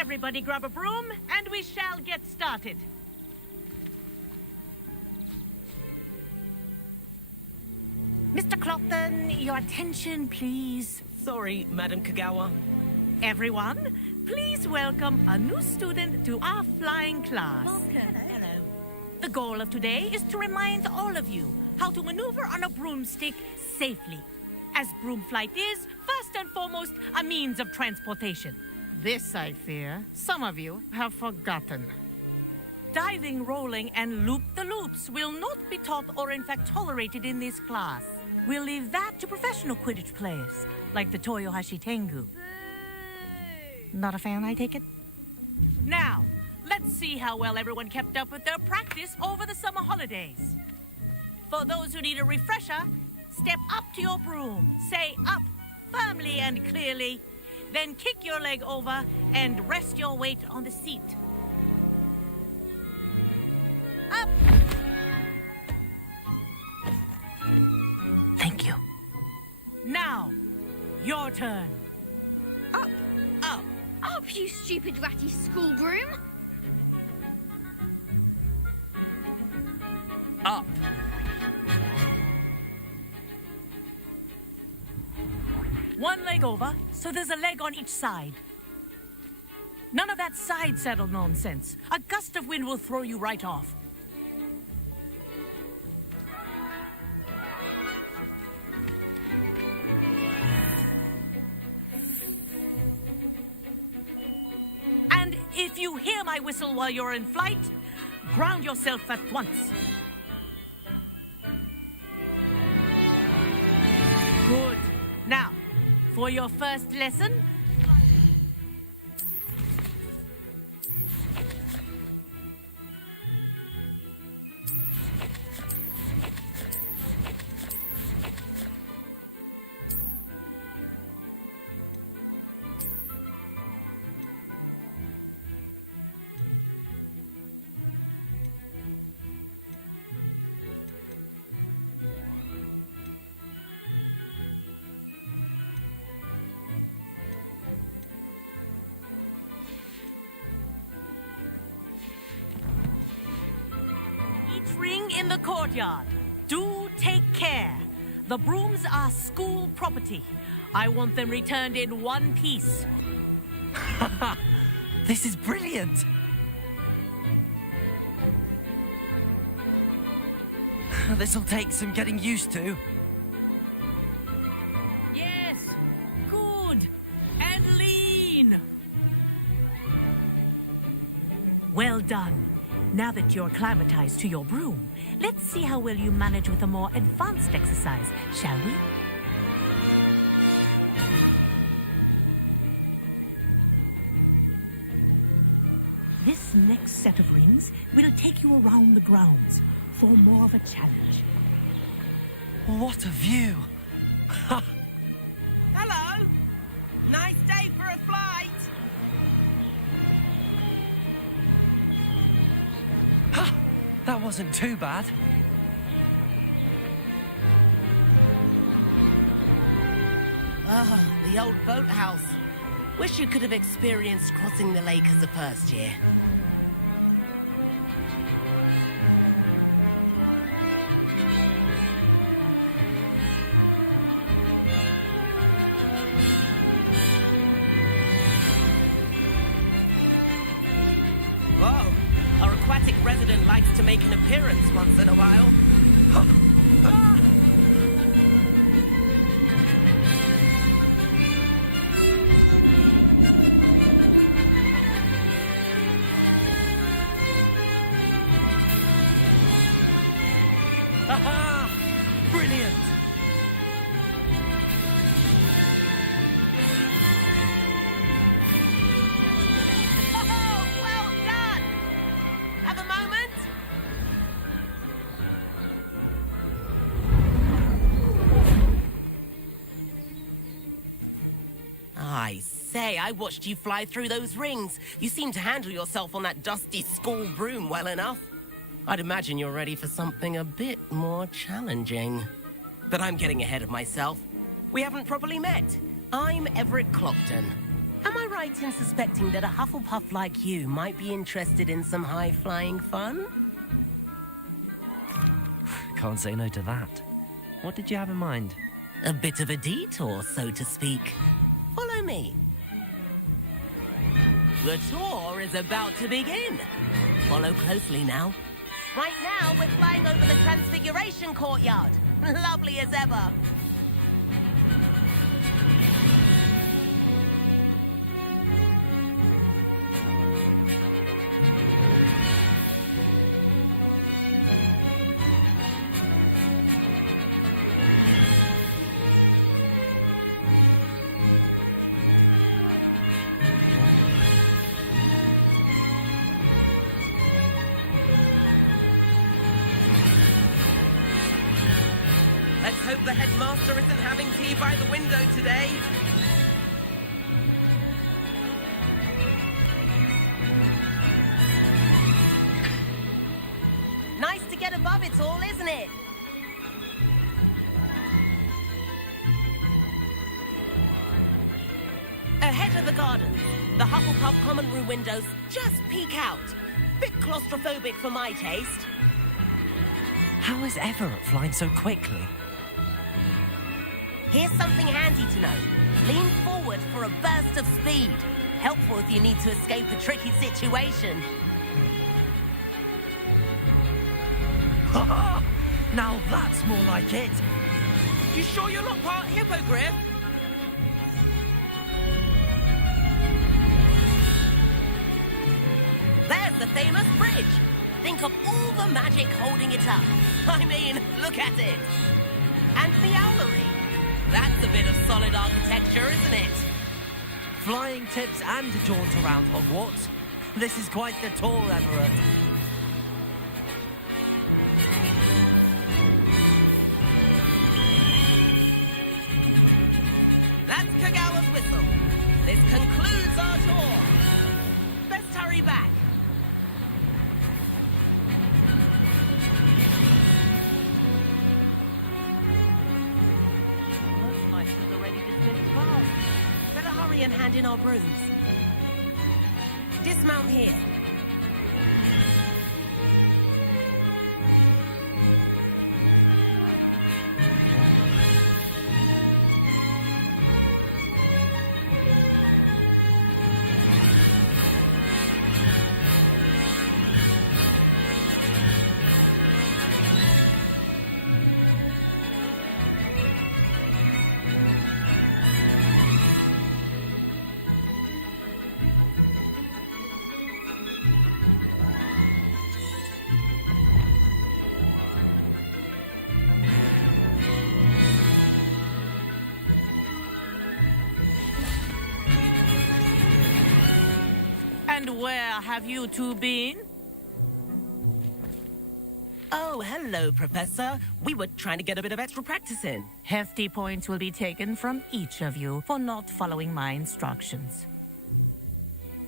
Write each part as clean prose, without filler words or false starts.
Everybody grab a broom, and we shall get started. Mr. Clopton, your attention, please. Sorry, Madam Kagawa. Everyone, please welcome a new student to our flying class. Hello. The goal of today is to remind all of you how to maneuver on a broomstick safely, as broom flight is, first and foremost, a means of transportation. This, I fear, some of you have forgotten. Diving, rolling, and loop-the-loops will not be taught or in fact tolerated in this class. We'll leave that to professional Quidditch players, like the Toyohashi Tengu. Not a fan, I take it? Now, let's see how well everyone kept up with their practice over the summer holidays. For those who need a refresher, step up to your broom, say up firmly and clearly, then kick your leg over and rest your weight on the seat. Up! Thank you. Now, your turn. Up! Up! Up, you stupid ratty school broom! Up. One leg over, so there's a leg on each side. None of that side saddle nonsense. A gust of wind will throw you right off. And if you hear my whistle while you're in flight, ground yourself at once. Good. Now, for your first lesson, in the courtyard. Do take care. The brooms are school property. I want them returned in one piece. This is brilliant! This'll take some getting used to. Yes, good. And lean. Well done. Now that you're acclimatized to your broom, let's see how well you manage with a more advanced exercise, shall we? This next set of rings will take you around the grounds for more of a challenge. What a view! Hello. Nice day for a flight. That wasn't too bad. Ah, the old boathouse. Wish you could have experienced crossing the lake as a first year. Whoa, our aquatic resident likes to make an appearance once in a while. Haha! Brilliant! Oh, well done! Have a moment? I say, I watched you fly through those rings. You seem to handle yourself on that dusty school broom well enough. I'd imagine you're ready for something a bit more challenging. But I'm getting ahead of myself. We haven't properly met. I'm Everett Clockton. Am I right in suspecting that a Hufflepuff like you might be interested in some high-flying fun? Can't say no to that. What did you have in mind? A bit of a detour, so to speak. Follow me. The tour is about to begin. Follow closely now. Right now, we're flying over the Transfiguration Courtyard. Lovely as ever. Let's hope the headmaster isn't having tea by the window today. Nice to get above it all, isn't it? Ahead of the gardens, the Hufflepuff common room windows just peek out. Bit claustrophobic for my taste. How is Everett flying so quickly? Here's something handy to know. Lean forward for a burst of speed. Helpful if you need to escape a tricky situation. Ha! Now that's more like it! You sure you're not part hippogriff? There's the famous bridge. Think of all the magic holding it up. I mean, look at it. And the owlery. That's a bit of solid architecture, isn't it? Flying tips and a jaunt around Hogwarts. This is quite the tour, Everett. That's Kagawa's whistle. This concludes our tour. Best hurry back. Most mice have already dispensed cards. Better hurry and hand in our brooms. Dismount here. And where have you two been? Oh, hello, Professor. We were trying to get a bit of extra practice in. Hefty points will be taken from each of you for not following my instructions.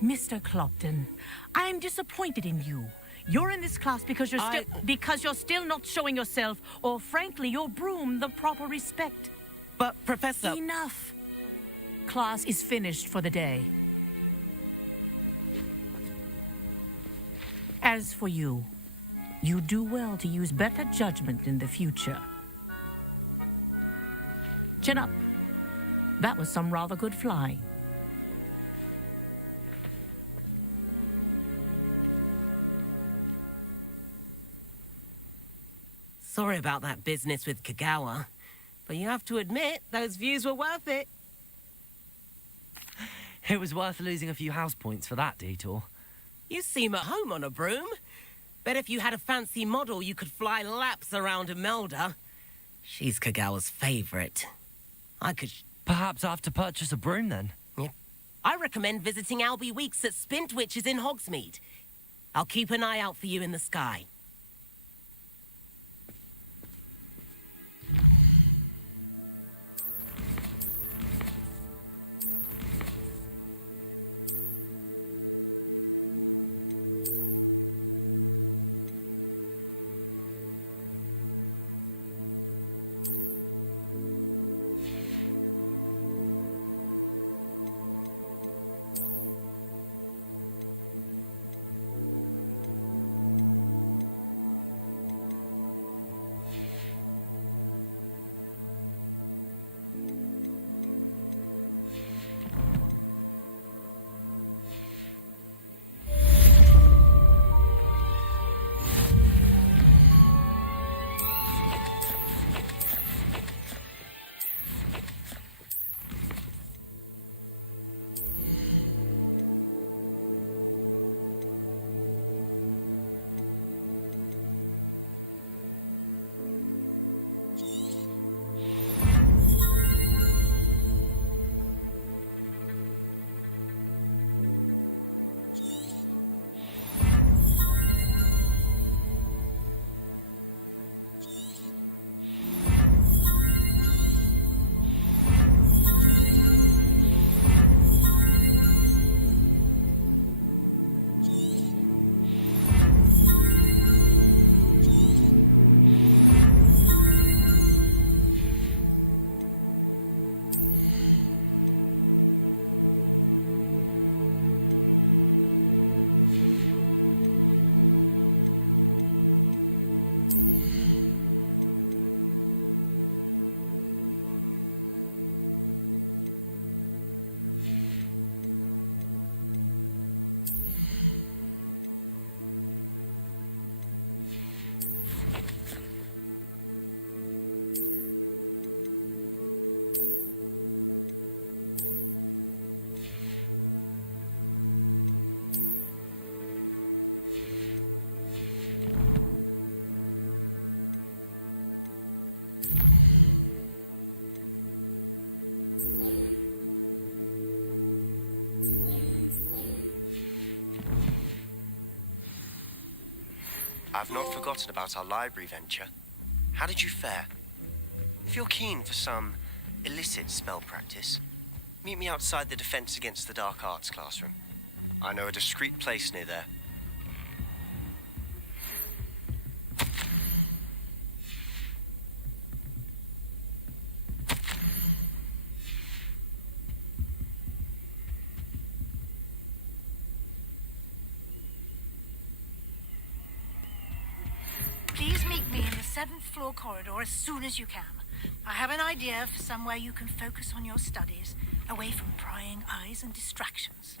Mr. Clopton, I'm disappointed in you. You're in this class because you're still not showing yourself, or frankly, your broom, the proper respect. But, Professor... Enough. Class is finished for the day. As for you, you do well to use better judgment in the future. Chin up. That was some rather good flying. Sorry about that business with Kagawa, but you have to admit, those views were worth it. It was worth losing a few house points for that detour. You seem at home on a broom. Bet if you had a fancy model, you could fly laps around Imelda. She's Kagawa's favorite. I could... Perhaps I have to purchase a broom then. Yeah. I recommend visiting Albie Weeks at Spintwitches in Hogsmeade. I'll keep an eye out for you in the sky. I've not forgotten about our library venture. How did you fare? If you're keen for some illicit spell practice, meet me outside the Defense Against the Dark Arts classroom. I know a discreet place near there. Please meet me in the 7th floor corridor as soon as you can. I have an idea for somewhere you can focus on your studies, away from prying eyes and distractions.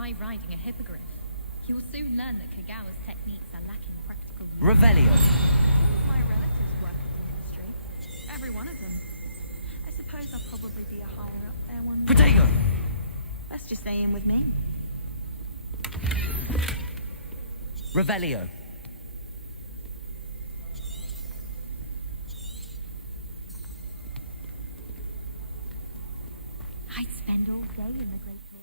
try riding a hippogriff. You'll soon learn that Kagawa's techniques are lacking practical use. Revelio. My relatives work at the ministry. Every one of them. I suppose I'll probably be a higher up there one day. Protego. Let's just stay in with me. Revelio. I'd spend all day in the Great Hall.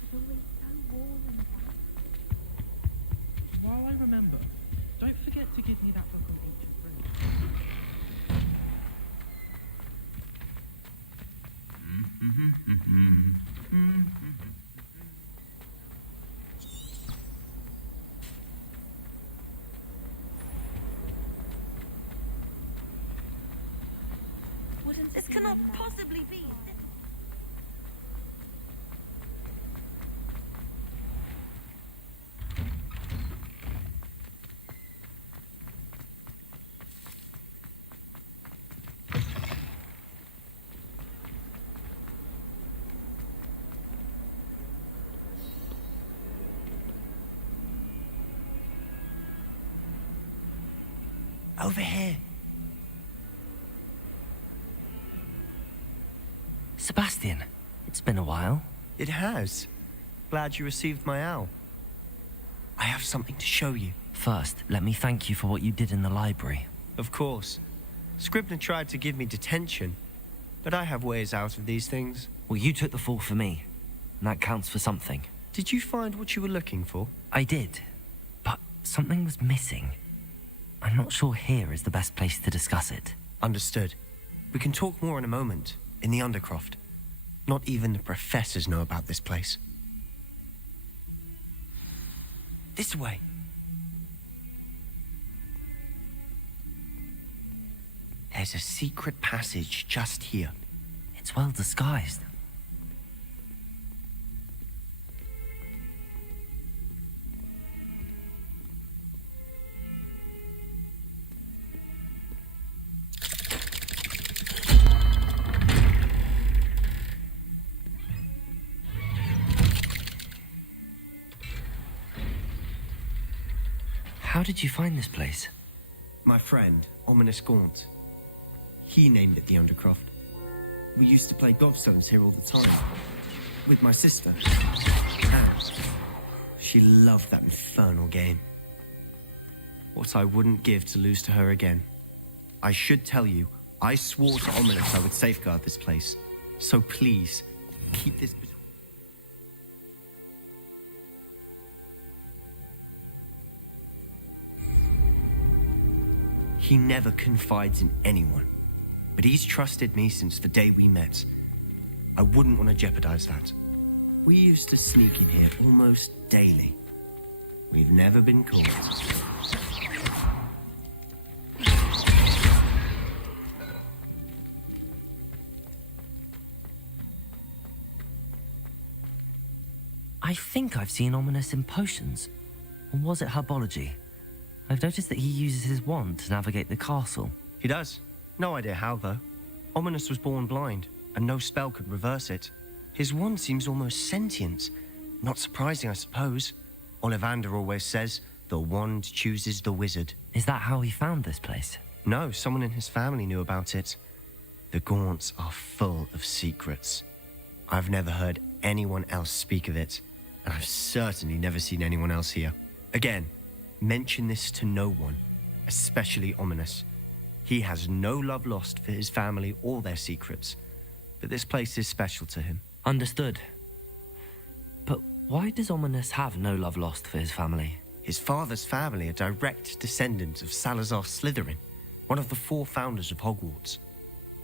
It's always so warm and dark. While I remember, don't forget to give me that book on ancient runes. This cannot possibly be. Over here. Sebastian, it's been a while. It has. Glad you received my owl. I have something to show you. First, let me thank you for what you did in the library. Of course. Scribner tried to give me detention, but I have ways out of these things. Well, you took the fall for me, and that counts for something. Did you find what you were looking for? I did, but something was missing. I'm not sure here is the best place to discuss it. Understood. We can talk more in a moment, in the Undercroft. Not even the professors know about this place. This way. There's a secret passage just here. It's well disguised. How did you find this place? My friend, Ominous Gaunt. He named it the Undercroft. We used to play gobstones here all the time. With my sister. And she loved that infernal game. What I wouldn't give to lose to her again. I should tell you, I swore to Ominous I would safeguard this place. So please, keep this between... He never confides in anyone, but he's trusted me since the day we met. I wouldn't want to jeopardize that. We used to sneak in here almost daily. We've never been caught. I think I've seen Ominous in potions. Or was it herbology? I've noticed that he uses his wand to navigate the castle. He does. No idea how, though. Ominous was born blind, and no spell could reverse it. His wand seems almost sentient. Not surprising, I suppose. Ollivander always says, the wand chooses the wizard. Is that how he found this place? No, someone in his family knew about it. The Gaunts are full of secrets. I've never heard anyone else speak of it, and I've certainly never seen anyone else here. Again, mention this to no one, especially Ominous. He has no love lost for his family or their secrets, but this place is special to him. Understood. But why does Ominous have no love lost for his family? His father's family are direct descendants of Salazar Slytherin, one of the 4 founders of Hogwarts.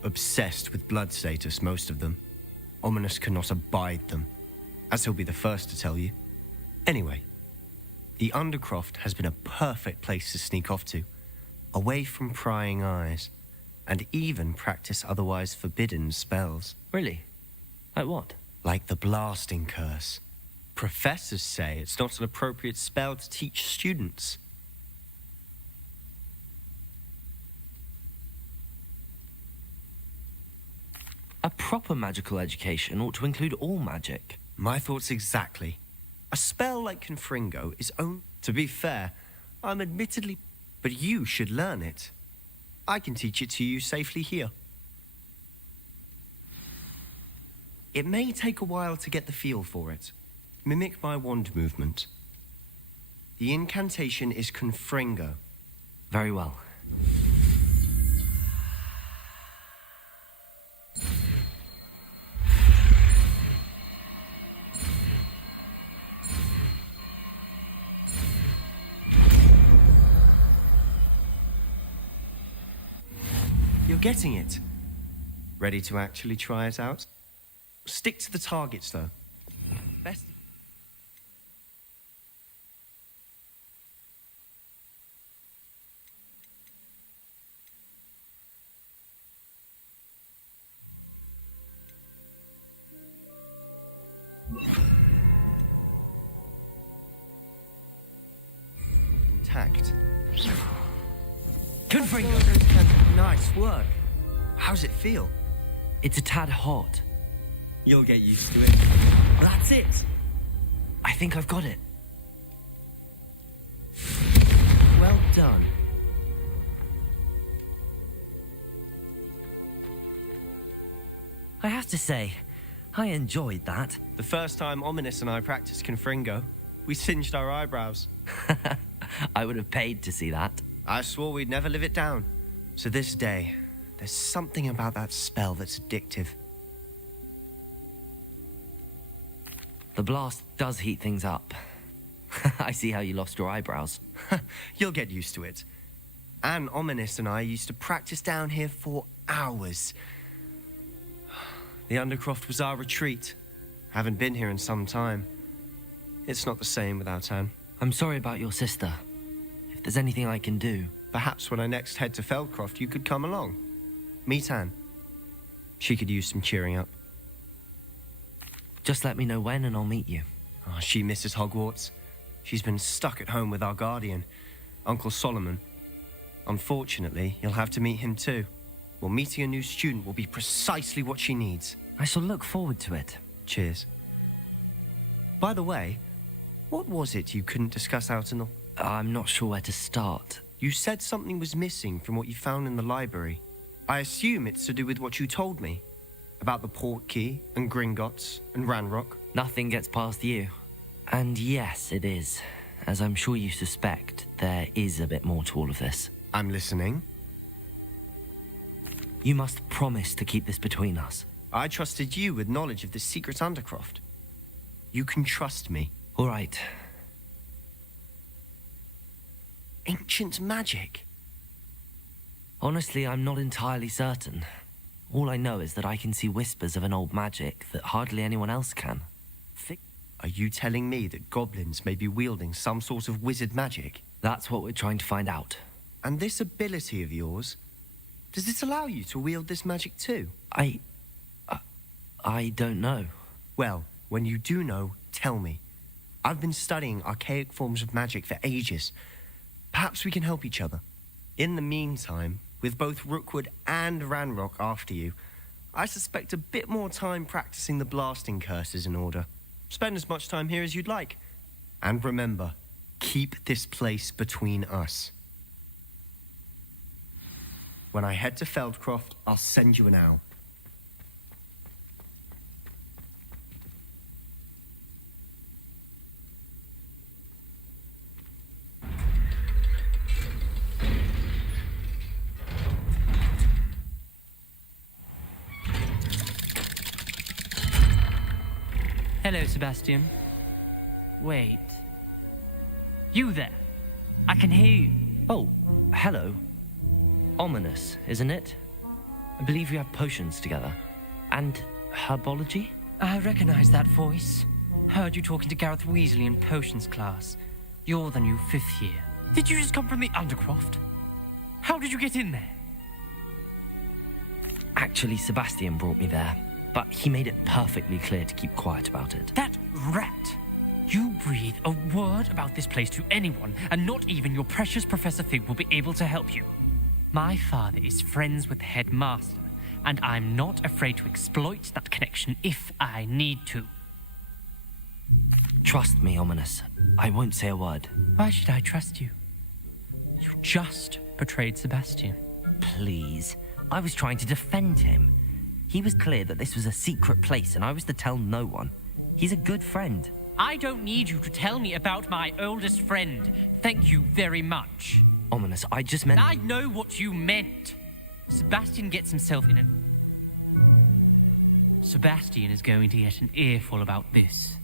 Obsessed with blood status, most of them. Ominous cannot abide them, as he'll be the first to tell you. Anyway, the Undercroft has been a perfect place to sneak off to, away from prying eyes, and even practice otherwise forbidden spells. Really? Like what? Like the blasting curse. Professors say it's not an appropriate spell to teach students. A proper magical education ought to include all magic. My thoughts exactly. A spell like Confringo is To be fair, I'm admittedly... But you should learn it. I can teach it to you safely here. It may take a while to get the feel for it. Mimic my wand movement. The incantation is Confringo. Very well. You're getting it. Ready to actually try it out? Stick to the targets, though. Best... Intact. Confringo! Nice work. How's it feel? It's a tad hot. You'll get used to it. That's it. I think I've got it. Well done. I have to say, I enjoyed that. The first time Ominous and I practiced Confringo, we singed our eyebrows. I would have paid to see that. I swore we'd never live it down. To this day, there's something about that spell that's addictive. The blast does heat things up. I see how you lost your eyebrows. You'll get used to it. Anne, Ominous and I used to practice down here for hours. The Undercroft was our retreat. Haven't been here in some time. It's not the same without Anne. I'm sorry about your sister. If there's anything I can do... Perhaps when I next head to Feldcroft, you could come along. Meet Anne. She could use some cheering up. Just let me know when and I'll meet you. Oh, she misses Hogwarts. She's been stuck at home with our guardian, Uncle Solomon. Unfortunately, you'll have to meet him too. Well, meeting a new student will be precisely what she needs. I shall look forward to it. Cheers. By the way, what was it you couldn't discuss out in the... I'm not sure where to start. You said something was missing from what you found in the library. I assume it's to do with what you told me. About the Portkey, and Gringotts, and Ranrock. Nothing gets past you. And yes, it is. As I'm sure you suspect, there is a bit more to all of this. I'm listening. You must promise to keep this between us. I trusted you with knowledge of the secret Undercroft. You can trust me. All right. Ancient magic. Honestly, I'm not entirely certain. All I know is that I can see whispers of an old magic that hardly anyone else can. Are you telling me that goblins may be wielding some sort of wizard magic? That's what we're trying to find out. And this ability of yours, does it allow you to wield this magic too? I don't know. Well, when you do know, tell me. I've been studying archaic forms of magic for ages. Perhaps we can help each other. In the meantime, with both Rookwood and Ranrock after you, I suspect a bit more time practicing the blasting curse is in order. Spend as much time here as you'd like. And remember, keep this place between us. When I head to Feldcroft, I'll send you an owl. Hello, Sebastian. Wait. You there? I can hear you. Oh, hello. Ominous, isn't it? I believe we have potions together. And herbology? I recognize that voice. Heard you talking to Gareth Weasley in potions class. You're the new 5th year. Did you just come from the Undercroft? How did you get in there? Actually, Sebastian brought me there. But he made it perfectly clear to keep quiet about it. That rat! You breathe a word about this place to anyone, and not even your precious Professor Fig will be able to help you. My father is friends with the headmaster, And I'm not afraid to exploit that connection if I need to. Trust me, Ominous. I won't say a word. Why should I trust you? You just betrayed Sebastian. Please. I was trying to defend him. He was clear that this was a secret place and I was to tell no one. He's a good friend. I don't need you to tell me about my oldest friend. Thank you very much. Ominous, I just meant... I know what you meant. Sebastian gets himself in an... Sebastian is going to get an earful about this.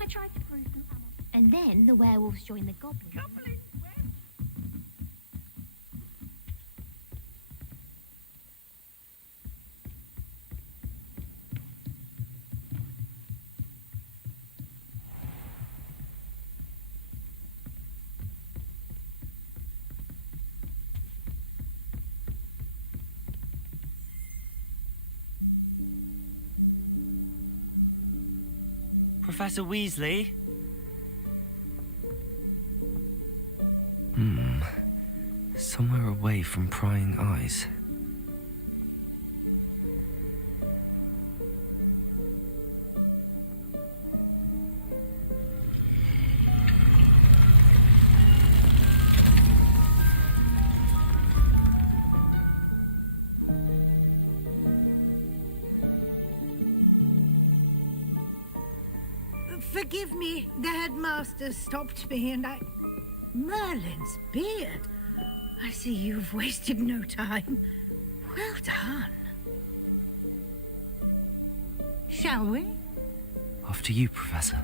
I tried to prove them. And then the werewolves joined the goblins. Professor Weasley? Somewhere away from prying eyes. Forgive me, the headmaster stopped me and I... Merlin's beard. I see you've wasted no time. Well done. Shall we? After you, Professor.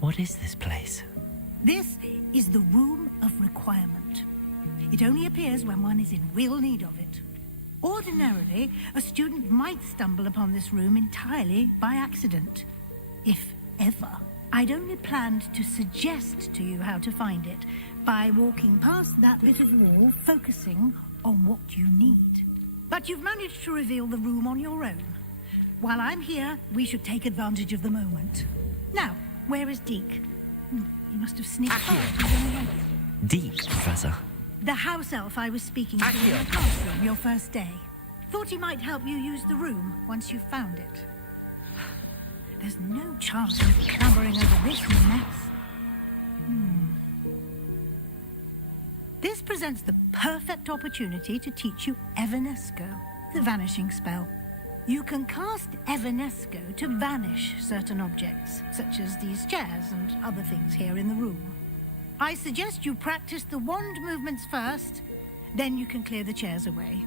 What is this place? This is the Room of Requirement. It only appears when one is in real need of it. Ordinarily, a student might stumble upon this room entirely by accident. If ever. I'd only planned to suggest to you how to find it by walking past that bit of wall, focusing on what you need. But you've managed to reveal the room on your own. While I'm here, we should take advantage of the moment. Now, where is Deke? He must have sneaked past. Deke, Professor. The house elf I was speaking to in your classroom your first day. Thought he might help you use the room once you found it. There's no chance of clambering over this mess. This presents the perfect opportunity to teach you Evanesco, the vanishing spell. You can cast Evanesco to vanish certain objects, such as these chairs and other things here in the room. I suggest you practice the wand movements first, then you can clear the chairs away.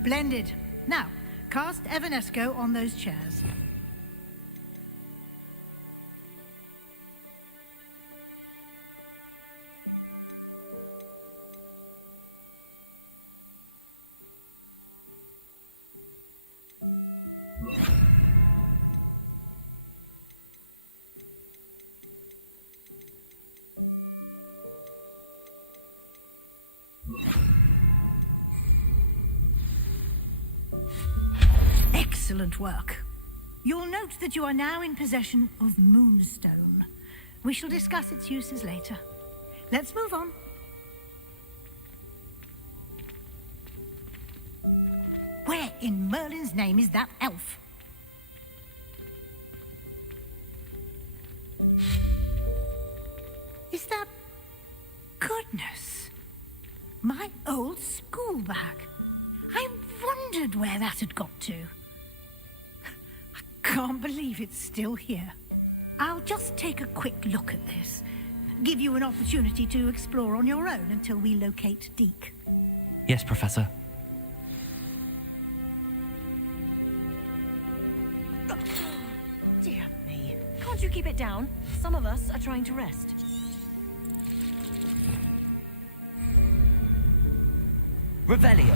Splendid. Now, cast Evanesco on those chairs. Excellent work. You'll note that you are now in possession of Moonstone. We shall discuss its uses later. Let's move on. Where in Merlin's name is that elf? Is that... Goodness! My old school bag. I wondered where that had got to. I can't believe it's still here. I'll just take a quick look at this. Give you an opportunity to explore on your own until we locate Deke. Yes, Professor. Dear me. Can't you keep it down? Some of us are trying to rest. Revelio.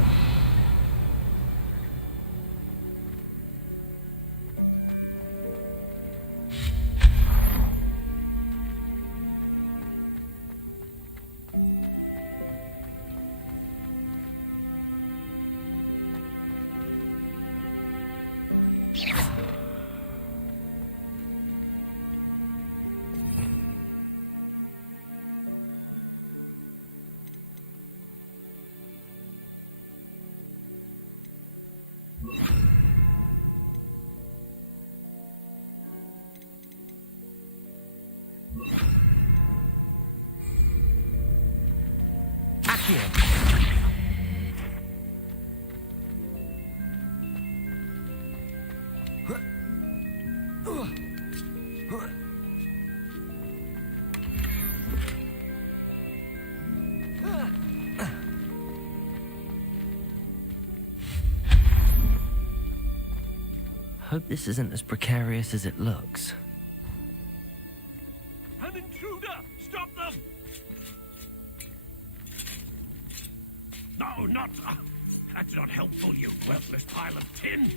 Hope this isn't as precarious as it looks. An intruder! Stop them! No, not... that's not helpful, you worthless pile of tin!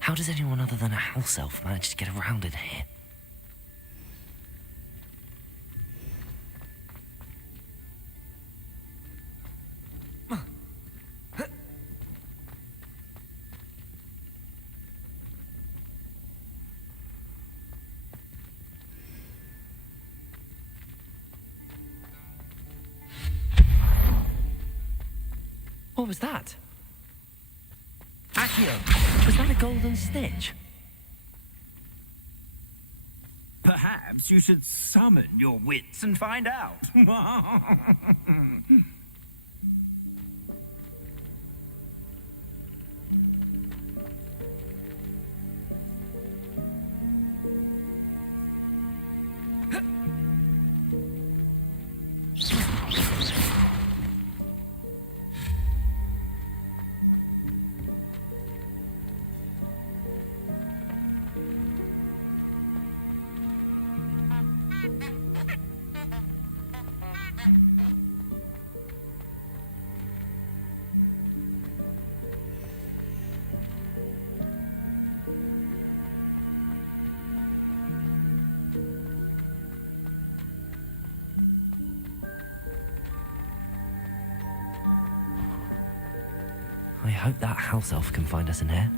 How does anyone other than a house elf manage to get around in here? What was that? Accio! Was that a golden stitch? Perhaps you should summon your wits and find out. I hope that house elf can find us in here.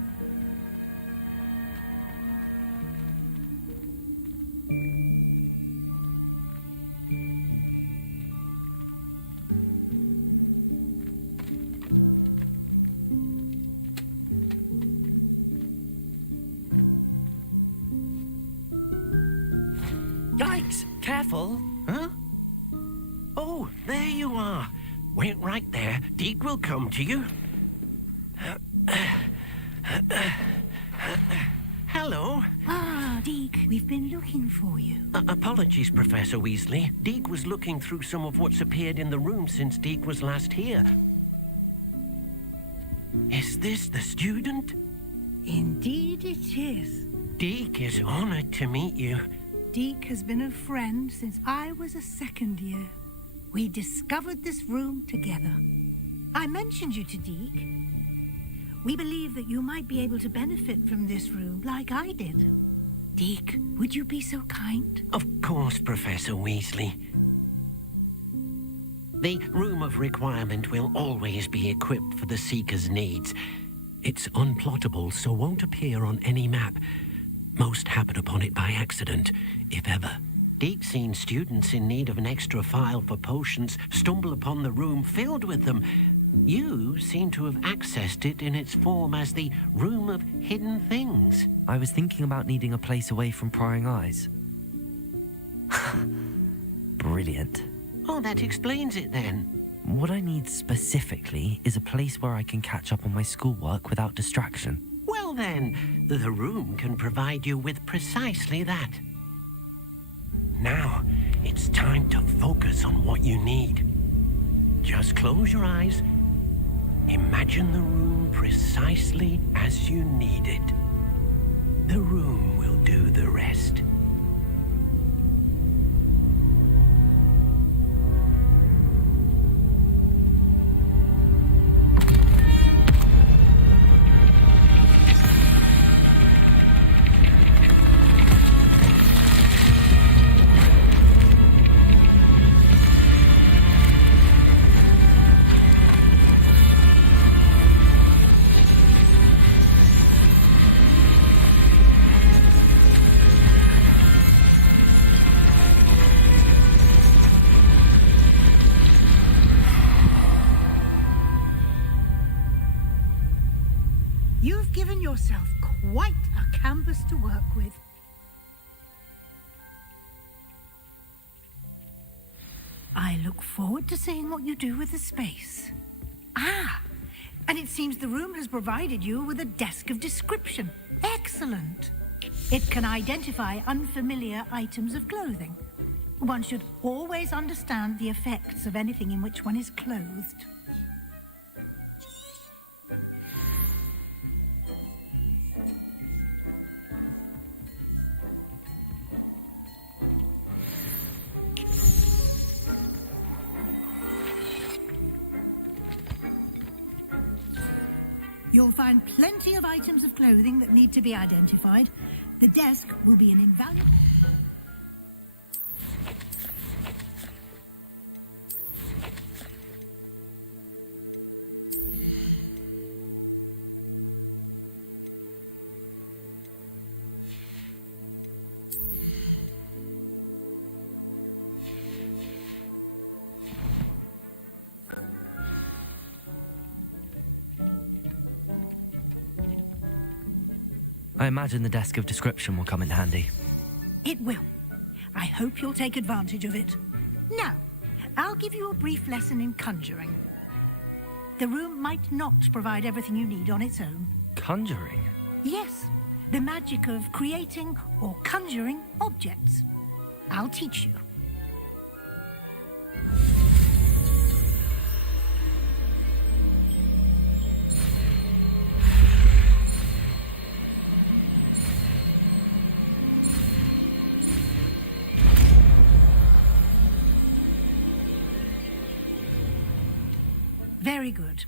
Yikes! Careful! Huh? Oh, there you are. Wait right there. Deke will come to you. Hello. Ah, Deke, we've been looking for you. Apologies, Professor Weasley. Deke was looking through some of what's appeared in the room since Deke was last here. Is this the student? Indeed it is. Deke is honored to meet you. Deke has been a friend since I was a second year. We discovered this room together. I mentioned you to Deke. We believe that you might be able to benefit from this room like I did. Deke, would you be so kind? Of course, Professor Weasley. The Room of Requirement will always be equipped for the Seeker's needs. It's unplottable, so won't appear on any map. Most happen upon it by accident, if ever. Deke's seen students in need of an extra file for potions stumble upon the room filled with them. You seem to have accessed it in its form as the Room of Hidden Things. I was thinking about needing a place away from prying eyes. Brilliant. Oh, that explains it then. What I need specifically is a place where I can catch up on my schoolwork without distraction. Well then, the room can provide you with precisely that. Now, it's time to focus on what you need. Just close your eyes. Imagine the room precisely as you need it. The room will do the rest. You've given yourself quite a canvas to work with. I look forward to seeing what you do with the space. Ah, and it seems the room has provided you with a desk of description. Excellent. It can identify unfamiliar items of clothing. One should always understand the effects of anything in which one is clothed. You'll find plenty of items of clothing that need to be identified. The desk will be an invaluable... I imagine the desk of description will come in handy. It will. I hope you'll take advantage of it. Now, I'll give you a brief lesson in conjuring. The room might not provide everything you need on its own. Conjuring? Yes, the magic of creating or conjuring objects. I'll teach you. Very good.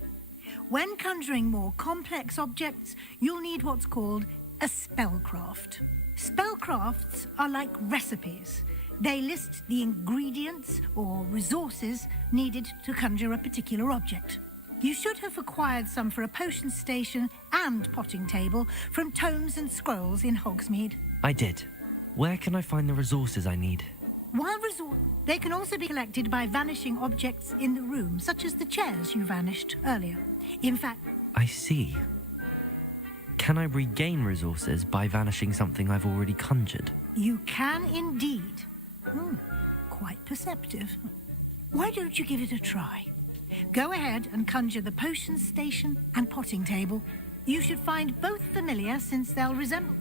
When conjuring more complex objects, you'll need what's called a spellcraft. Spellcrafts are like recipes. They list the ingredients or resources needed to conjure a particular object. You should have acquired some for a potion station and potting table from Tomes and Scrolls in Hogsmeade. I did. Where can I find the resources I need? They can also be collected by vanishing objects in the room, such as the chairs you vanished earlier. In fact... I see. Can I regain resources by vanishing something I've already conjured? You can indeed. Quite perceptive. Why don't you give it a try? Go ahead and conjure the potion station and potting table. You should find both familiar since they'll resemble...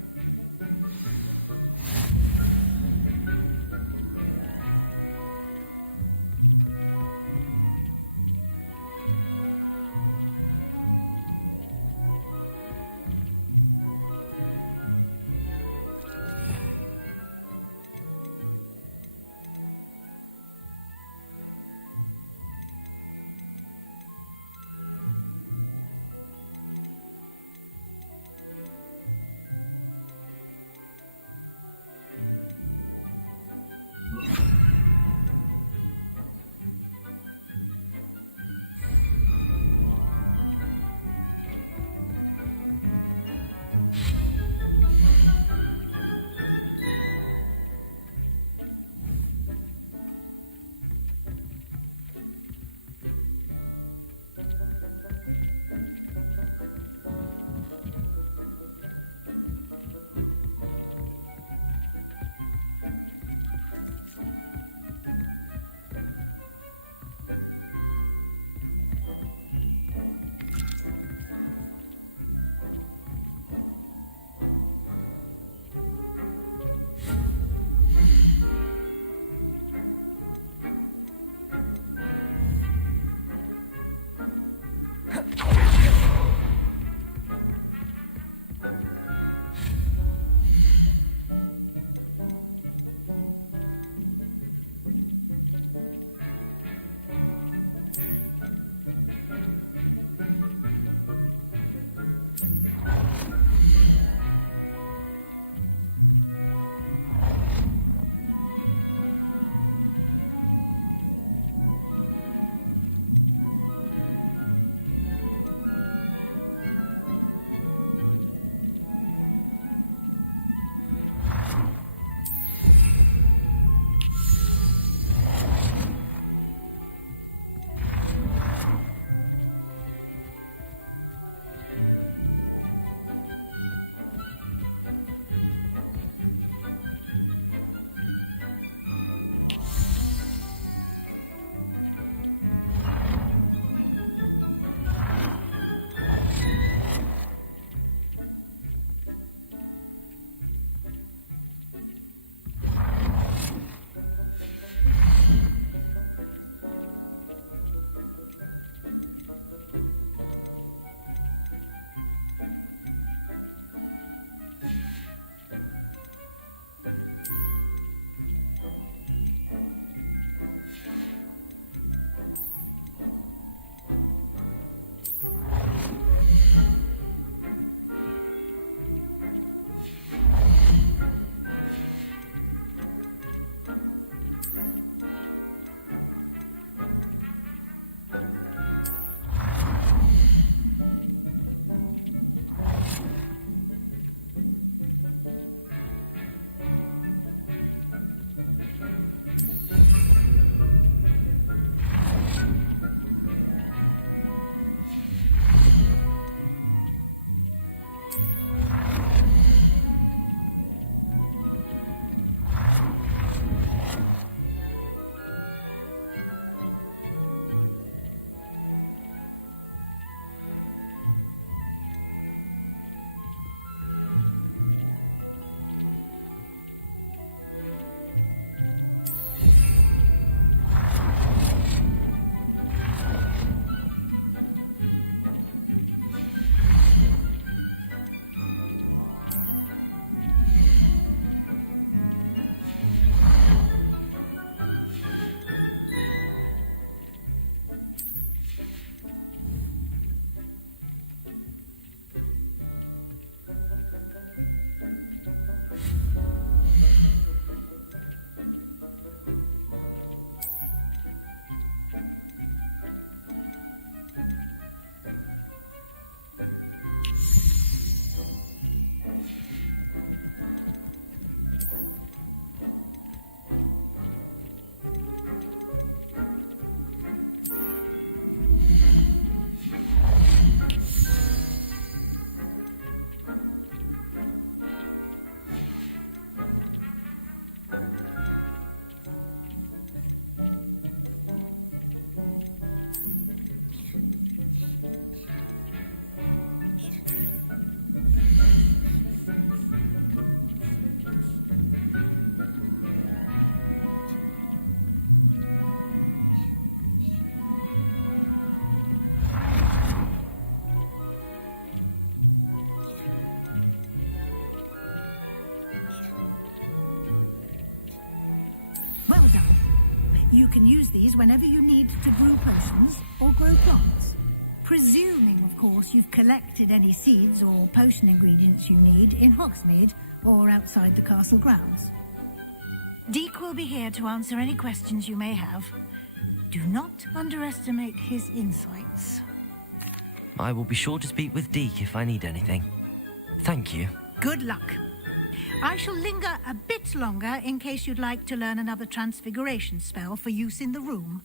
You can use these whenever you need to brew potions or grow plants. Presuming, of course, you've collected any seeds or potion ingredients you need in Hogsmeade or outside the castle grounds. Deke will be here to answer any questions you may have. Do not underestimate his insights. I will be sure to speak with Deke if I need anything. Thank you. Good luck. I shall linger a bit longer in case you'd like to learn another transfiguration spell for use in the room.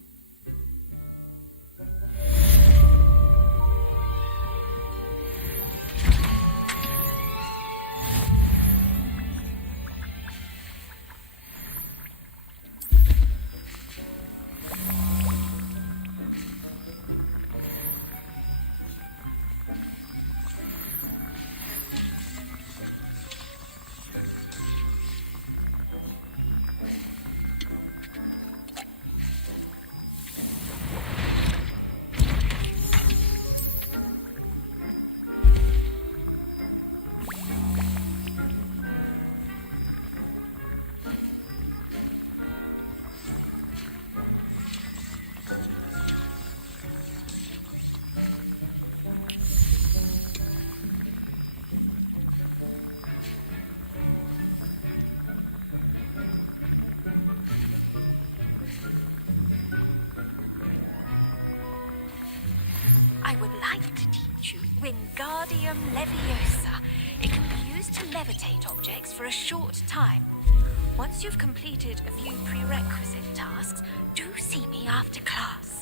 I would like to teach you Wingardium Leviosa. It can be used to levitate objects for a short time. Once you've completed a few prerequisite tasks, do see me after class.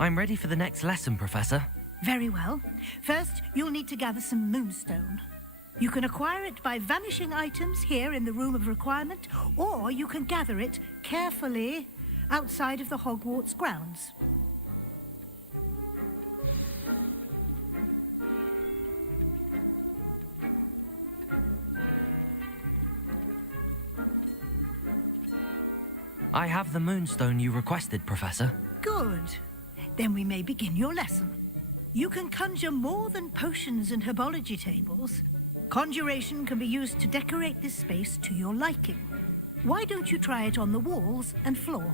I'm ready for the next lesson, Professor. Very well. First, you'll need to gather some moonstone. You can acquire it by vanishing items here in the Room of Requirement, or you can gather it carefully outside of the Hogwarts grounds. I have the moonstone you requested, Professor. Good. Then we may begin your lesson. You can conjure more than potions and herbology tables. Conjuration can be used to decorate this space to your liking. Why don't you try it on the walls and floor?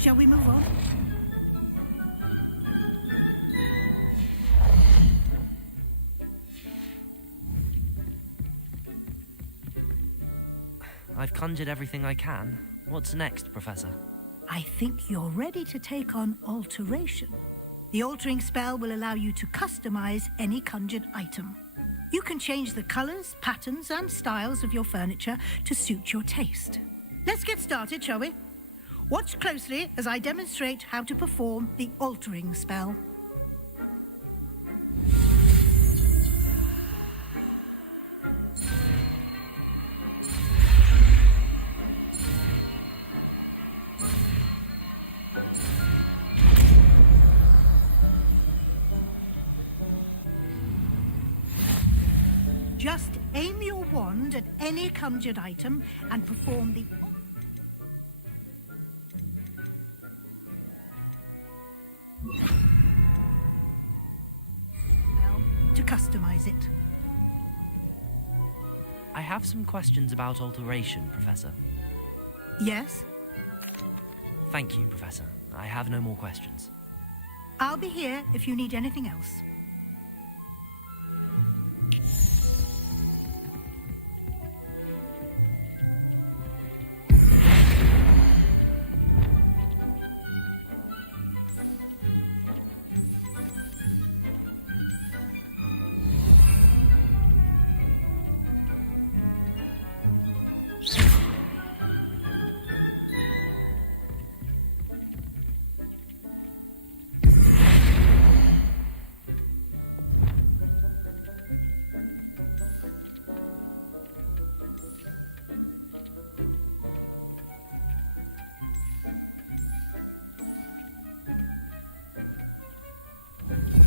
Shall we move on? I've conjured everything I can. What's next, Professor? I think you're ready to take on alteration. The altering spell will allow you to customize any conjured item. You can change the colors, patterns, and styles of your furniture to suit your taste. Let's get started, shall we? Watch closely as I demonstrate how to perform the altering spell. Just aim your wand at any conjured item and perform the spell to customize it. I have some questions about alteration, Professor. Yes? Thank you, Professor. I have no more questions. I'll be here if you need anything else.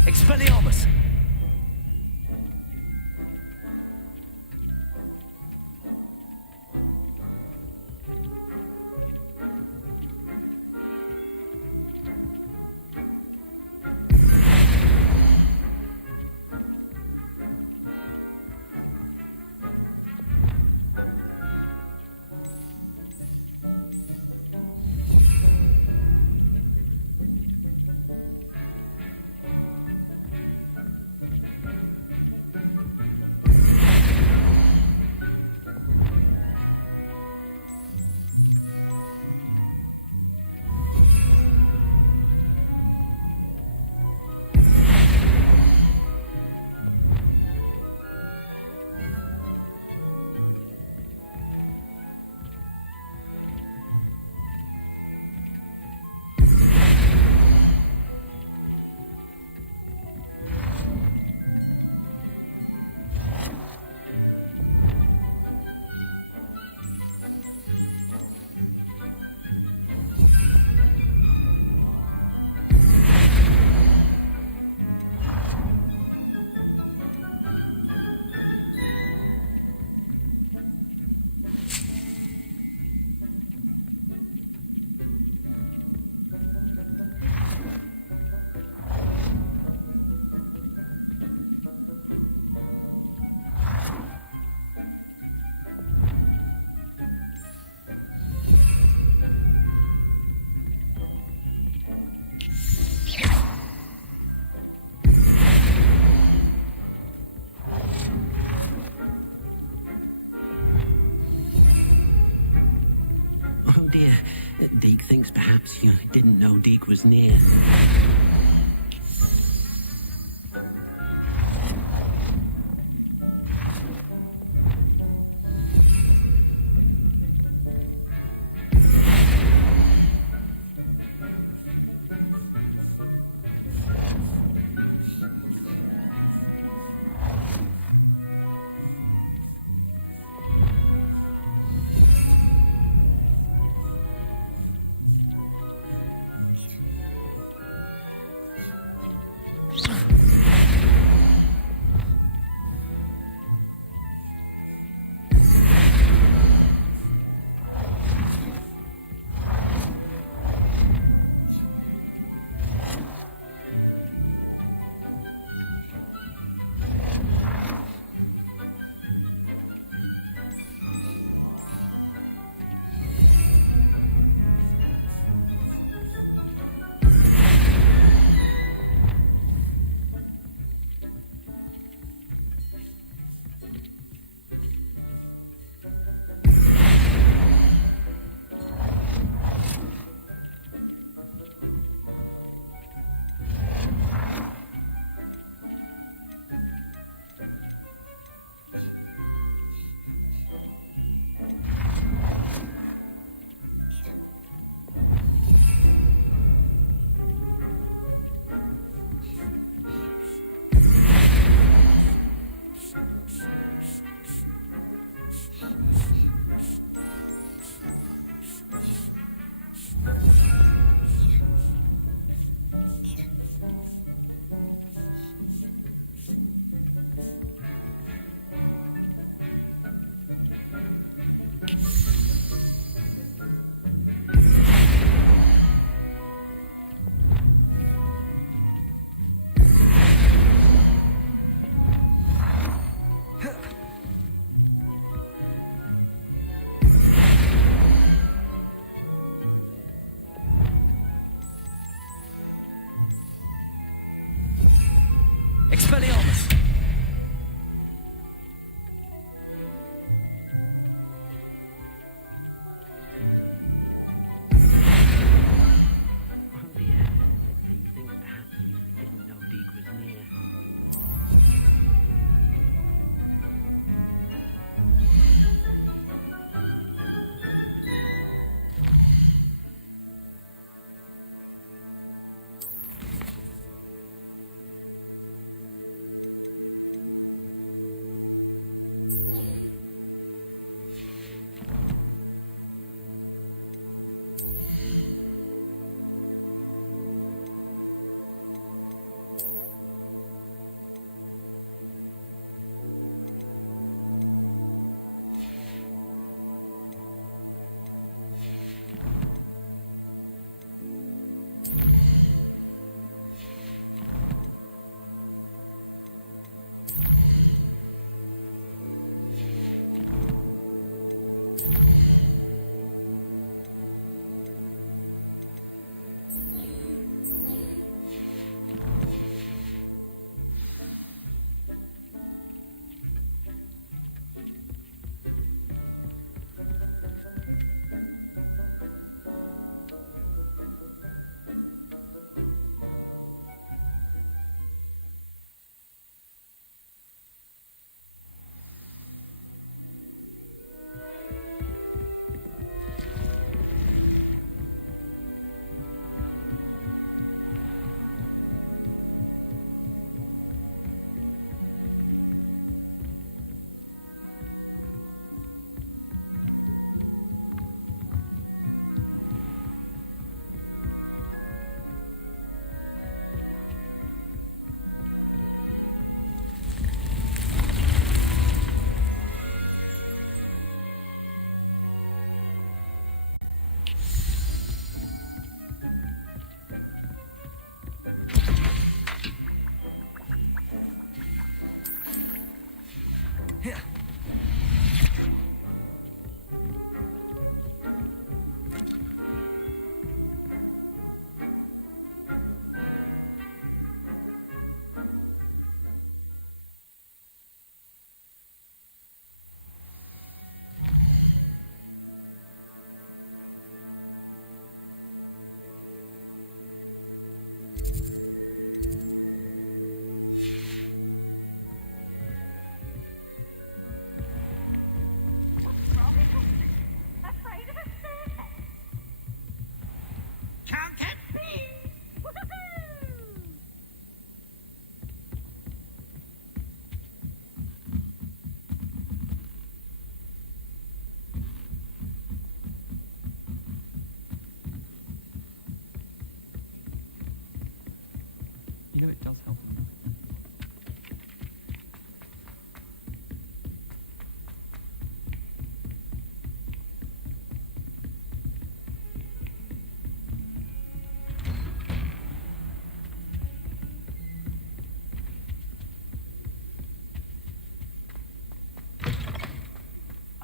Expelliarmus! Oh dear, Deke thinks perhaps you didn't know Deke was near.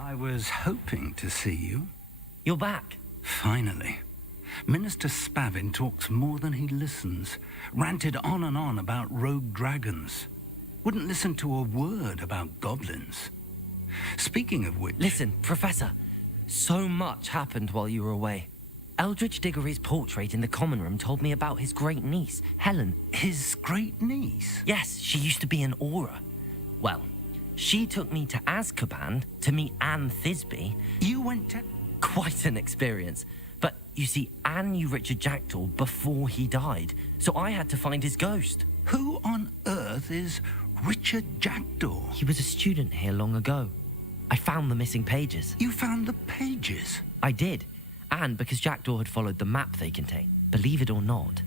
I was hoping to see you. You're back. Finally. Minister Spavin talks more than he listens. Ranted on and on about rogue dragons. Wouldn't listen to a word about goblins. Speaking of which... Listen, Professor. So much happened while you were away. Eldridge Diggory's portrait in the common room told me about his great niece, Helen. His great niece? Yes, she used to be an Auror. Well, she took me to Azkaban to meet Anne Thisbe. You went to... Quite an experience. But you see, Anne knew Richard Jackdaw before he died, so I had to find his ghost. Who on earth is Richard Jackdaw? He was a student here long ago. I found the missing pages. You found the pages? I did. And because Jackdaw had followed the map they contain, believe it or not,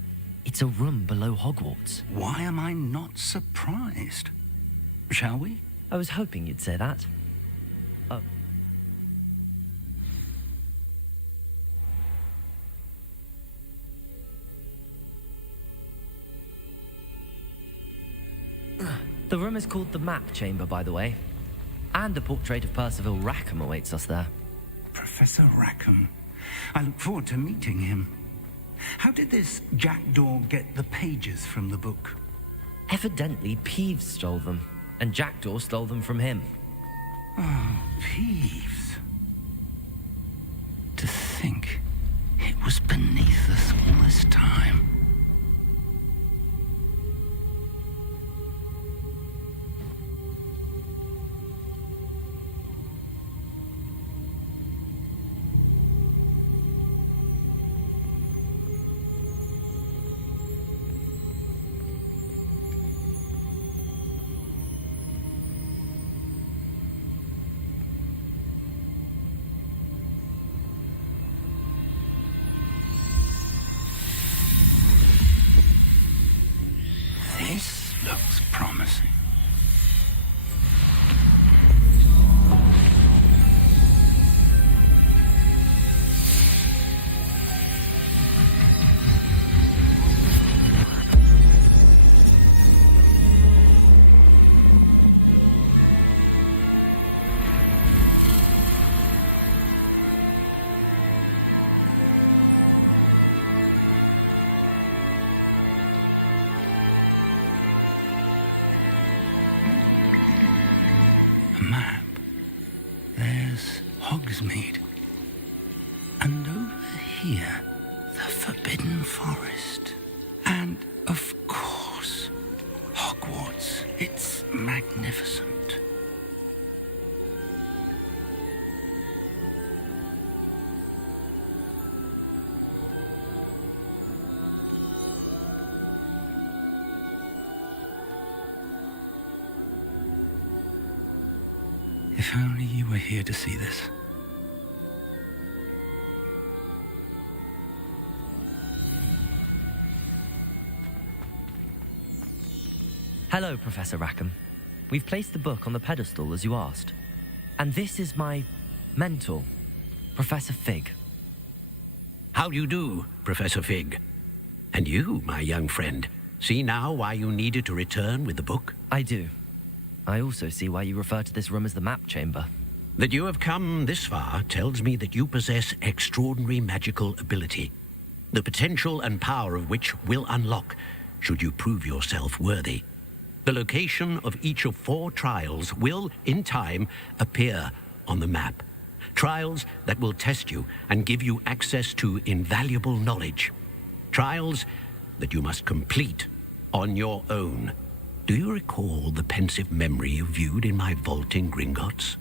it's a room below Hogwarts. Why am I not surprised? Shall we? I was hoping you'd say that. Oh. The room is called the Map Chamber, by the way. And a portrait of Percival Rackham awaits us there. Professor Rackham. I look forward to meeting him. How did this Jackdaw get the pages from the book? Evidently, Peeves stole them, and Jackdaw stole them from him. Oh, Peeves. To think it was beneath us all this time. This looks promising. Map. There's Hogsmeade. And over here, the Forbidden Forest. And, of course, Hogwarts. It's magnificent. If only you were here to see this. Hello, Professor Rackham. We've placed the book on the pedestal as you asked. And this is my mentor, Professor Fig. How do you do, Professor Fig? And you, my young friend, see now why you needed to return with the book? I do. I also see why you refer to this room as the Map Chamber. That you have come this far tells me that you possess extraordinary magical ability, the potential and power of which will unlock should you prove yourself worthy. The location of each of 4 trials will, in time, appear on the map. Trials that will test you and give you access to invaluable knowledge. Trials that you must complete on your own. Do you recall the pensive memory you viewed in my vault in Gringotts?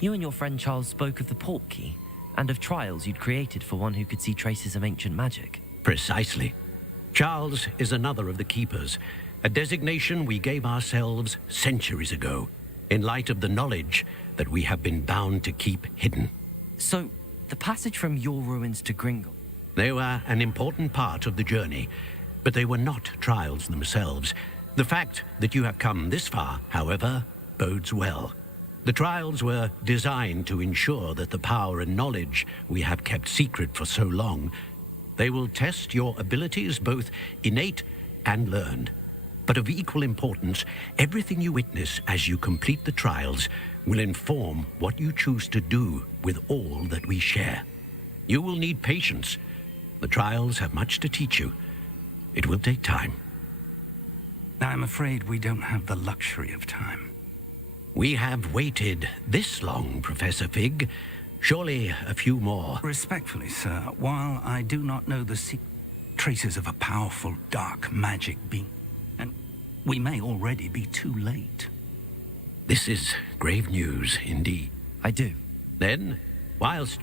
You and your friend Charles spoke of the Portkey and of trials you'd created for one who could see traces of ancient magic. Precisely. Charles is another of the Keepers, a designation we gave ourselves centuries ago, in light of the knowledge that we have been bound to keep hidden. So, the passage from your ruins to Gringotts. They were an important part of the journey, but they were not trials themselves. The fact that you have come this far, however, bodes well. The trials were designed to ensure that the power and knowledge we have kept secret for so long, they will test your abilities, both innate and learned. But of equal importance, everything you witness as you complete the trials will inform what you choose to do with all that we share. You will need patience. The trials have much to teach you. It will take time. I'm afraid we don't have the luxury of time. We have waited this long, Professor Fig. Surely a few more. Respectfully, sir, while I do not know the traces of a powerful dark magic being, and we may already be too late. This is grave news indeed. I do. Then, whilst...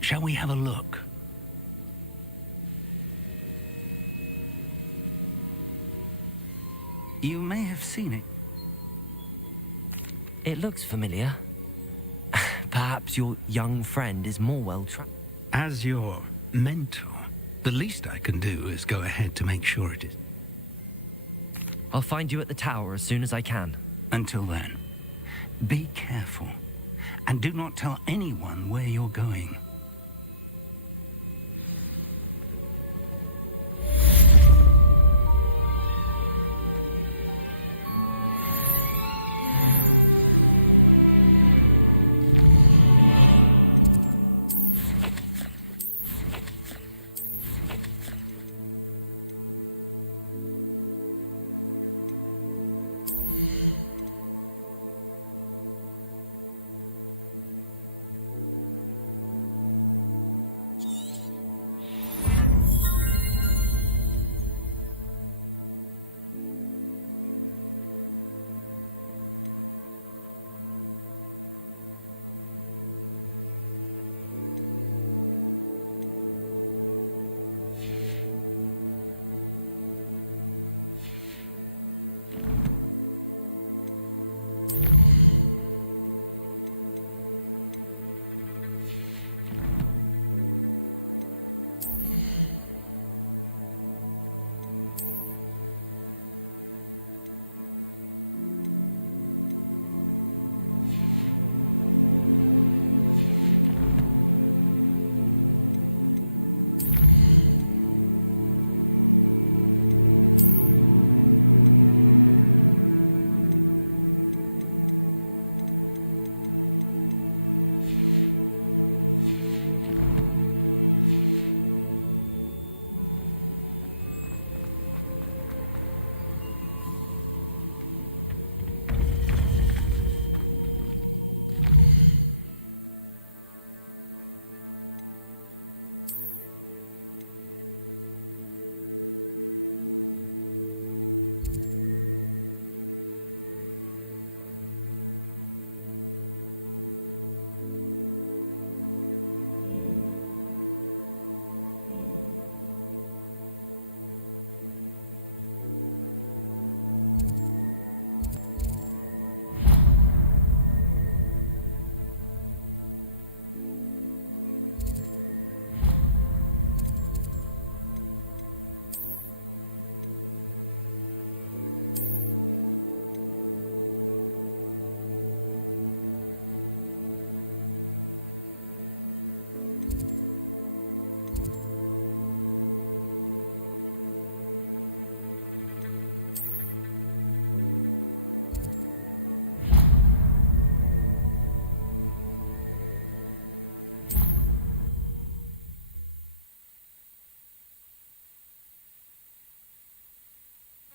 Shall we have a look? You may have seen it. It looks familiar. Perhaps your young friend is more well-trained. As your mentor, the least I can do is go ahead to make sure it is. I'll find you at the tower as soon as I can. Until then, be careful, and do not tell anyone where you're going.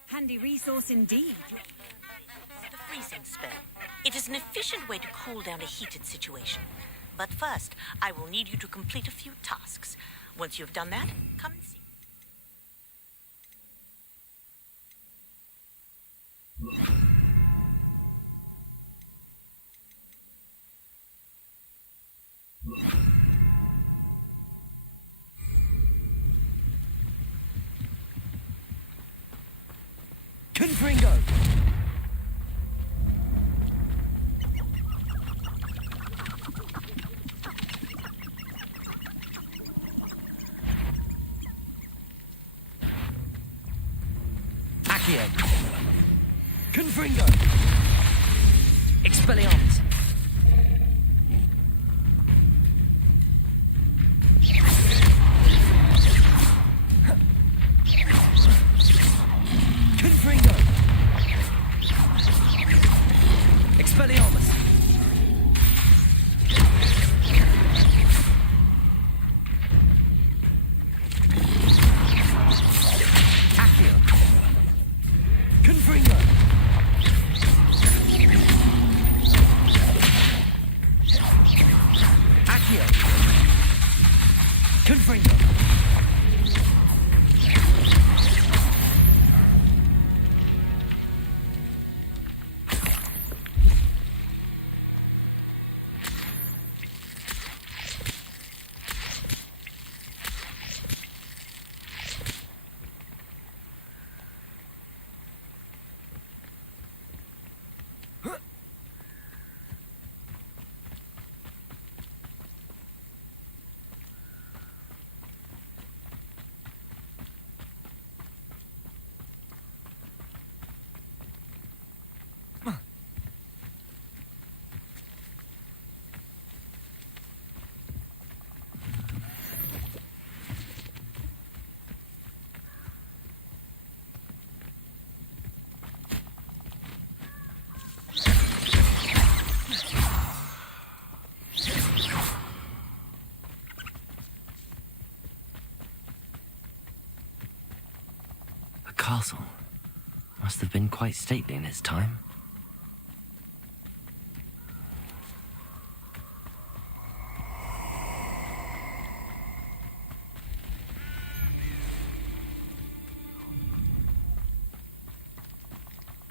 Handy resource indeed. The freezing spell. It is an efficient way to cool down a heated situation. But first, I will need you to complete a few tasks. Once you've done that, come and see. Confringo! Accio! Confringo! Expelliarmus! castle. Must have been quite stately in its time.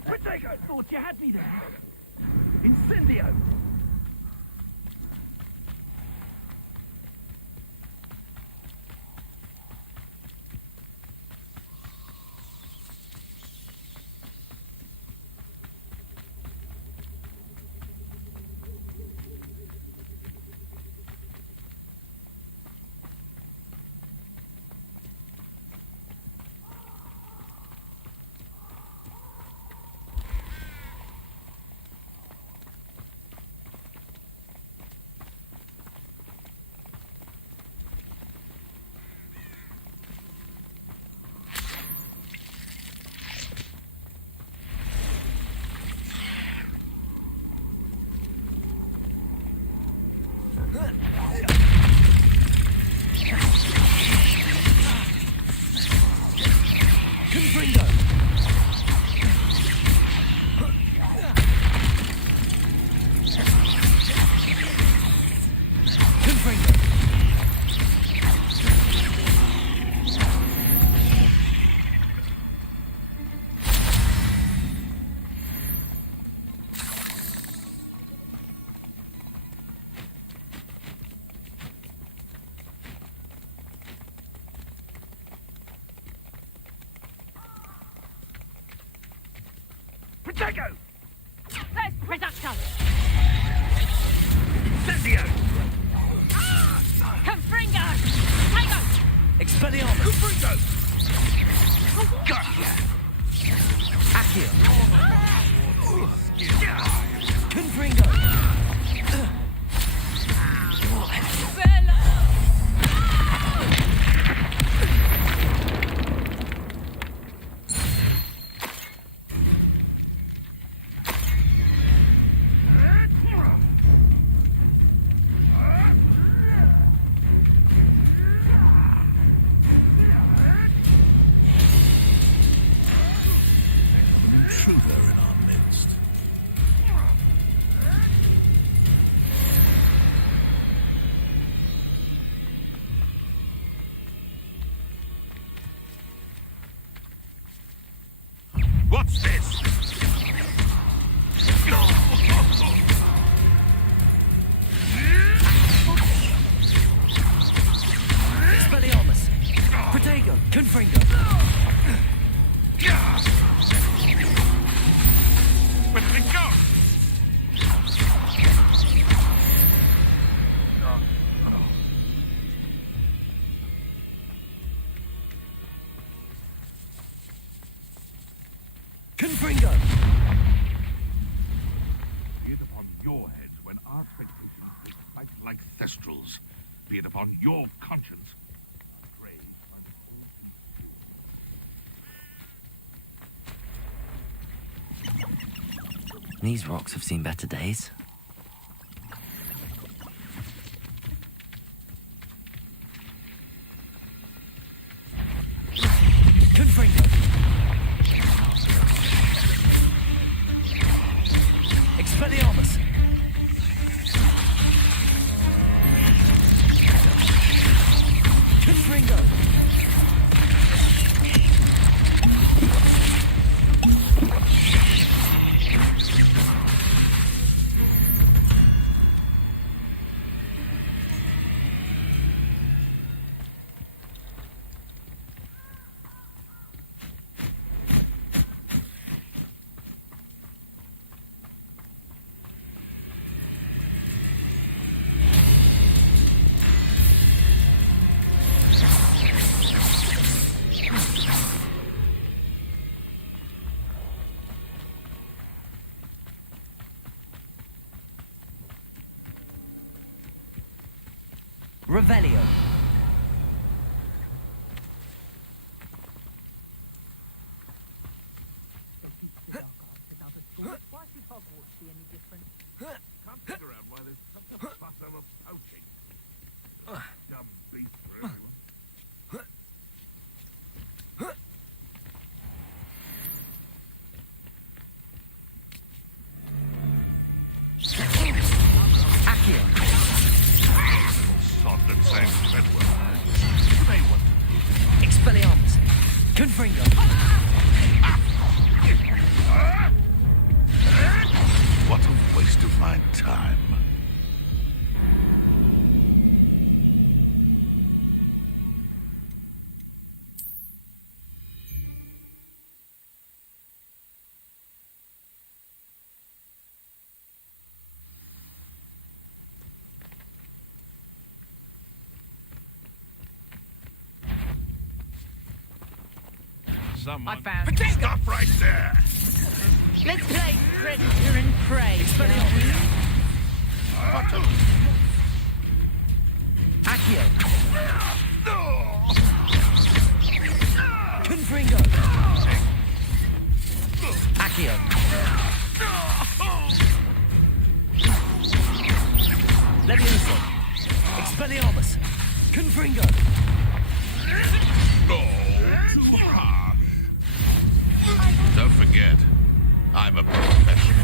Protego! Thought you had me there. Incendio! Protego! First production! Incendio! Confringo! Tiger! Expelliarmus! Confringo! Gotcha! Accio! Confringo! What's this? Expelliarmus! Protego! Confringo! Where did it go? Confringo! Be it upon your heads when our expectations take fight like thestrals. Be it upon your conscience. Pray by the These rocks have seen better days. Confringo! Expelliarmus! Confringo! Revelio. Why should Hogwarts be any different? Can't figure out why there's such a fuss over poaching. Dumb beast for everyone. Accio. Sod that saves Fedwell. They want Expelliarmus. Confringo. What a waste of my time. Someone... I found... Stop right there! Let's play Predator and Prey, shall we? Accio. Confringo. Accio. Leviosa. Expelliarmus. Confringo. No, too harsh. Don't forget, I'm a professional.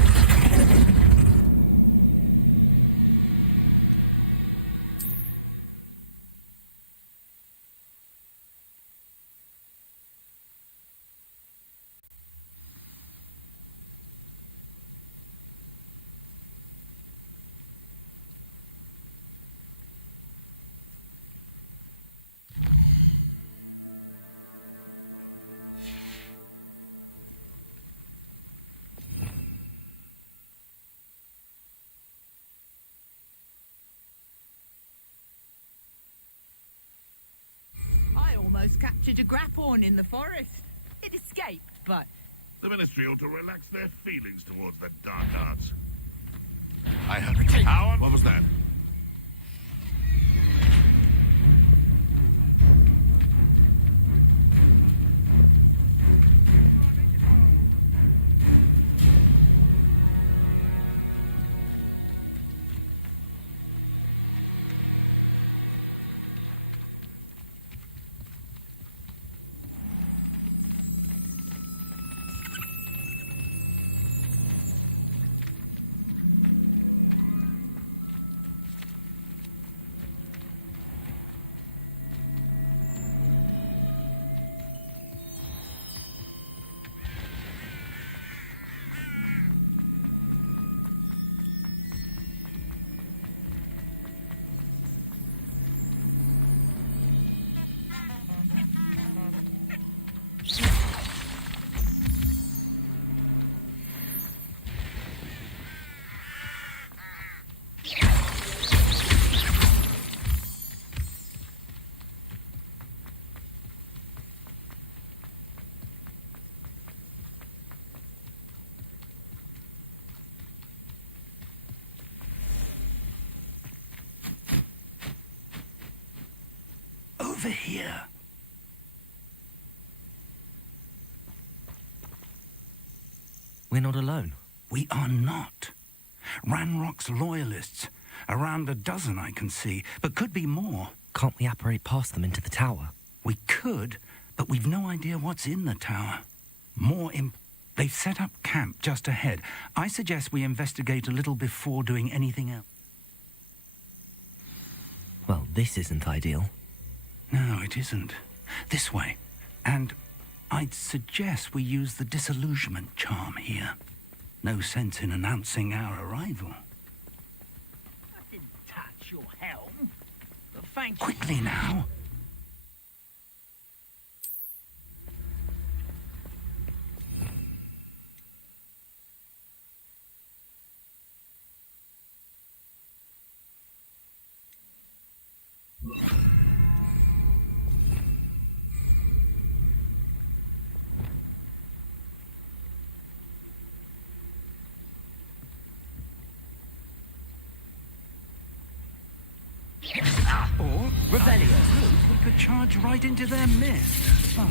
I almost captured a grapphorn in the forest. It escaped, but... The Ministry ought to relax their feelings towards the dark arts. I have power. What was that? Over here. We're not alone. We are not. Ranrock's loyalists. Around a dozen I can see, but could be more. Can't we apparate past them into the tower? We could, but we've no idea what's in the tower. They've set up camp just ahead. I suggest we investigate a little before doing anything else. Well, this isn't ideal. No, it isn't. This way. And I'd suggest we use the disillusionment charm here. No sense in announcing our arrival. I didn't touch your helm. But thank you. Quickly now. Or, Revelio, we could charge right into their midst. Oh.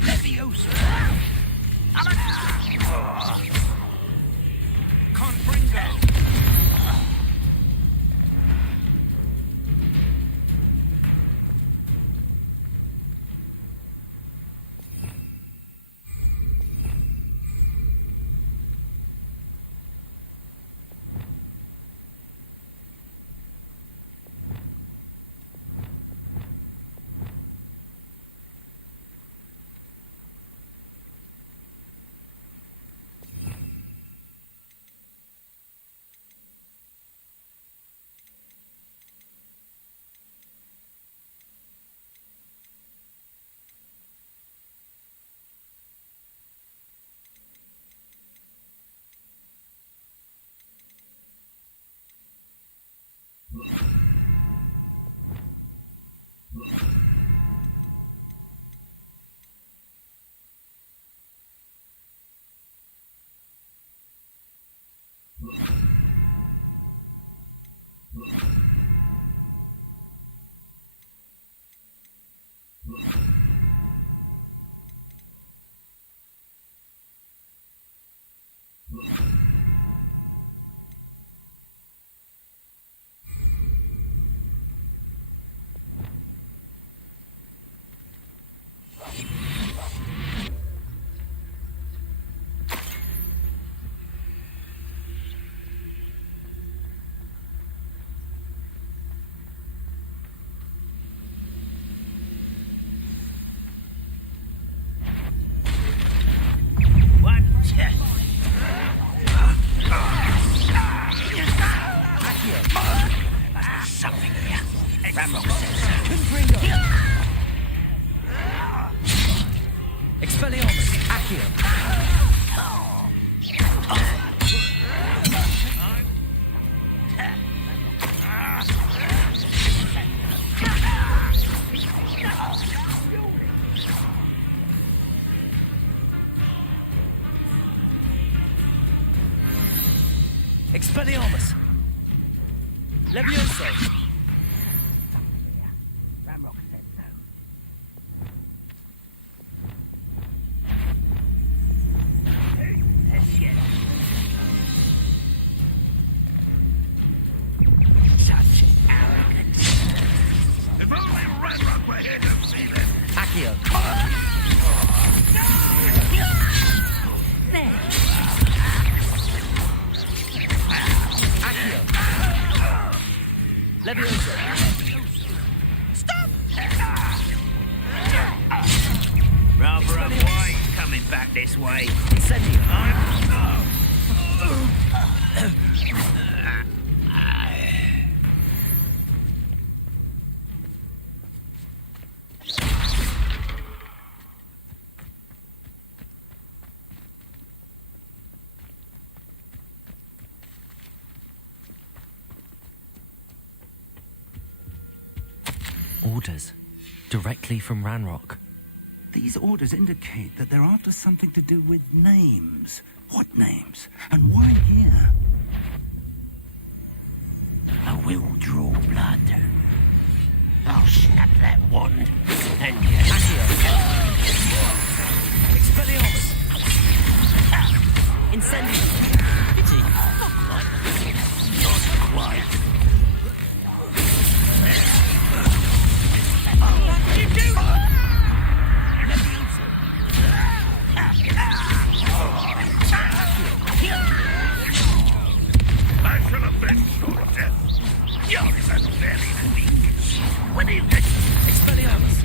Leviosa! Confringo! Expelliarmus! Levioso! Such arrogance. If only Ranrock were here to see this. Accio! There. Levioso! Stop! Rather why he's coming back this way. Incendio! Orders. Directly from Ranrock. These orders indicate that they're after something to do with names. What names? And why here? I will draw blood. I'll snap that wand, and you... Expelliarmus! Incendio! Pity. Not quite. I shall avenge your death. Yours are very weak. When he lets Expelliarmus!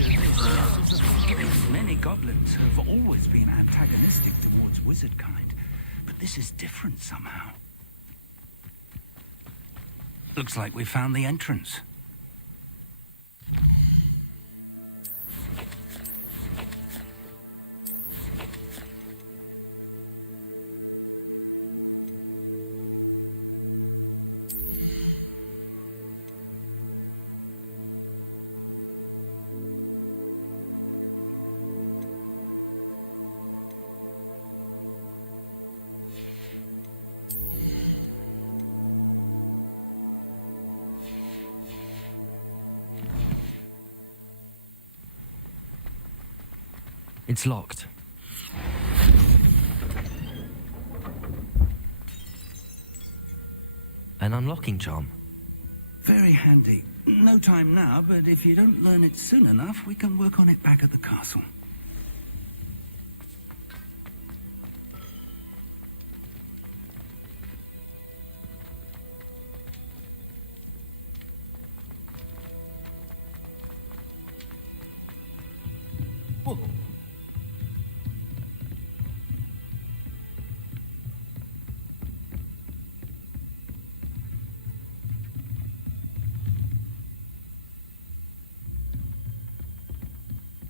Many goblins have always been antagonistic towards wizard kind, but this is different somehow. Looks like we found the entrance. It's locked. An unlocking charm. Very handy. No time now, but if you don't learn it soon enough, we can work on it back at the castle. Whoa.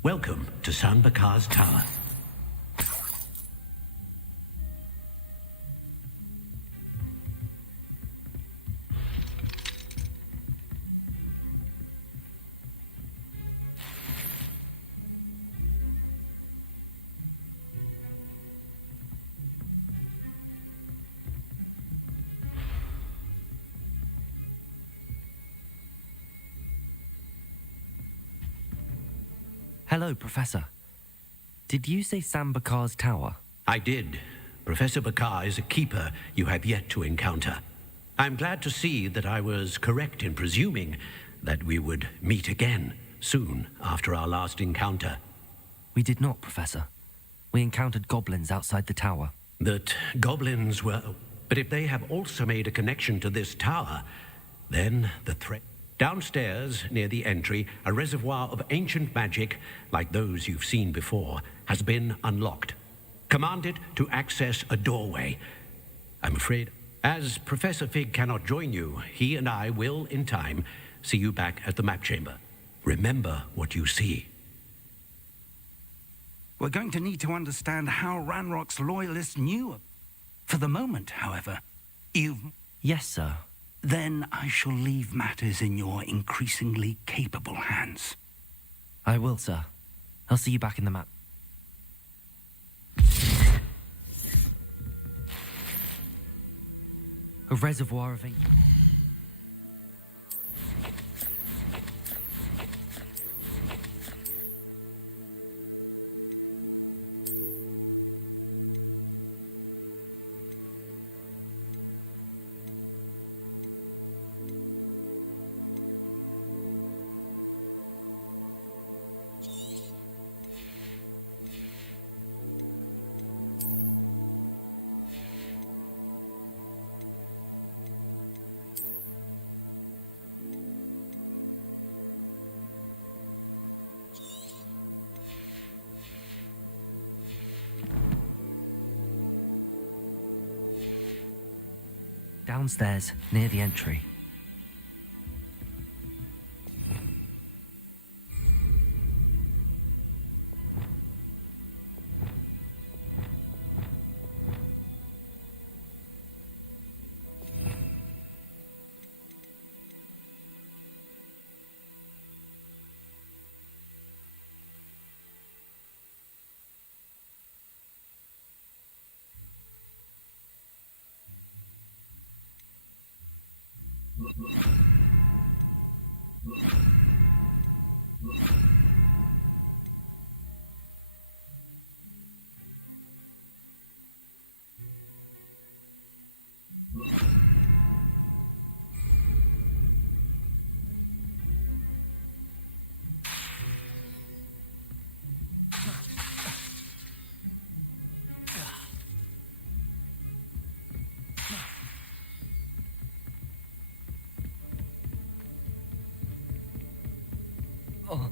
Welcome to Sanbakar's Tower. Hello, Professor. Did you say Sam Bakar's tower? I did. Professor Bakar is a keeper you have yet to encounter. I'm glad to see that I was correct in presuming that we would meet again soon after our last encounter. We did not, Professor. We encountered goblins outside the tower. That goblins were... But if they have also made a connection to this tower, then the threat... Downstairs, near the entry, a reservoir of ancient magic, like those you've seen before, has been unlocked. Command it to access a doorway. I'm afraid, as Professor Fig cannot join you, he and I will, in time, see you back at the map chamber. Remember what you see. We're going to need to understand how Ranrock's loyalists knew. For the moment, however, you've... Yes, sir. Then I shall leave matters in your increasingly capable hands. I will, sir. I'll see you back in the map. A reservoir of ink. Downstairs, near the entry. Oh.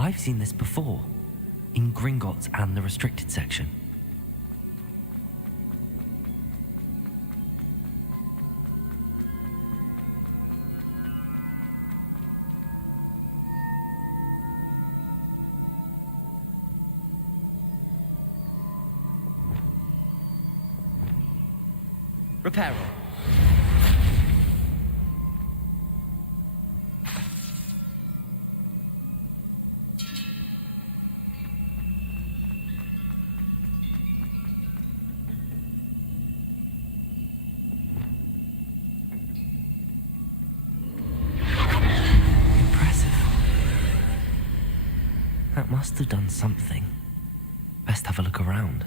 I've seen this before, in Gringotts and the restricted section. Reparo. Impressive. That must have done something. Best have a look around.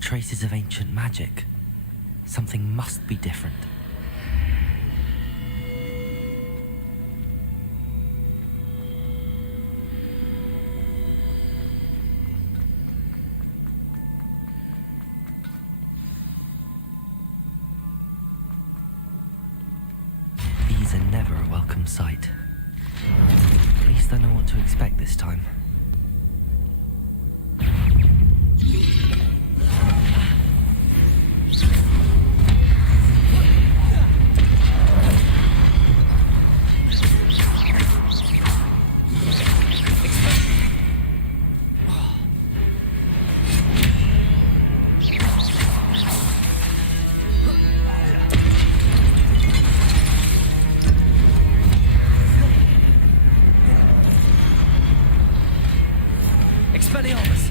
Traces of ancient magic. Something must be different. These are never a welcome sight. At least I know what to expect this time. Expelliarmus!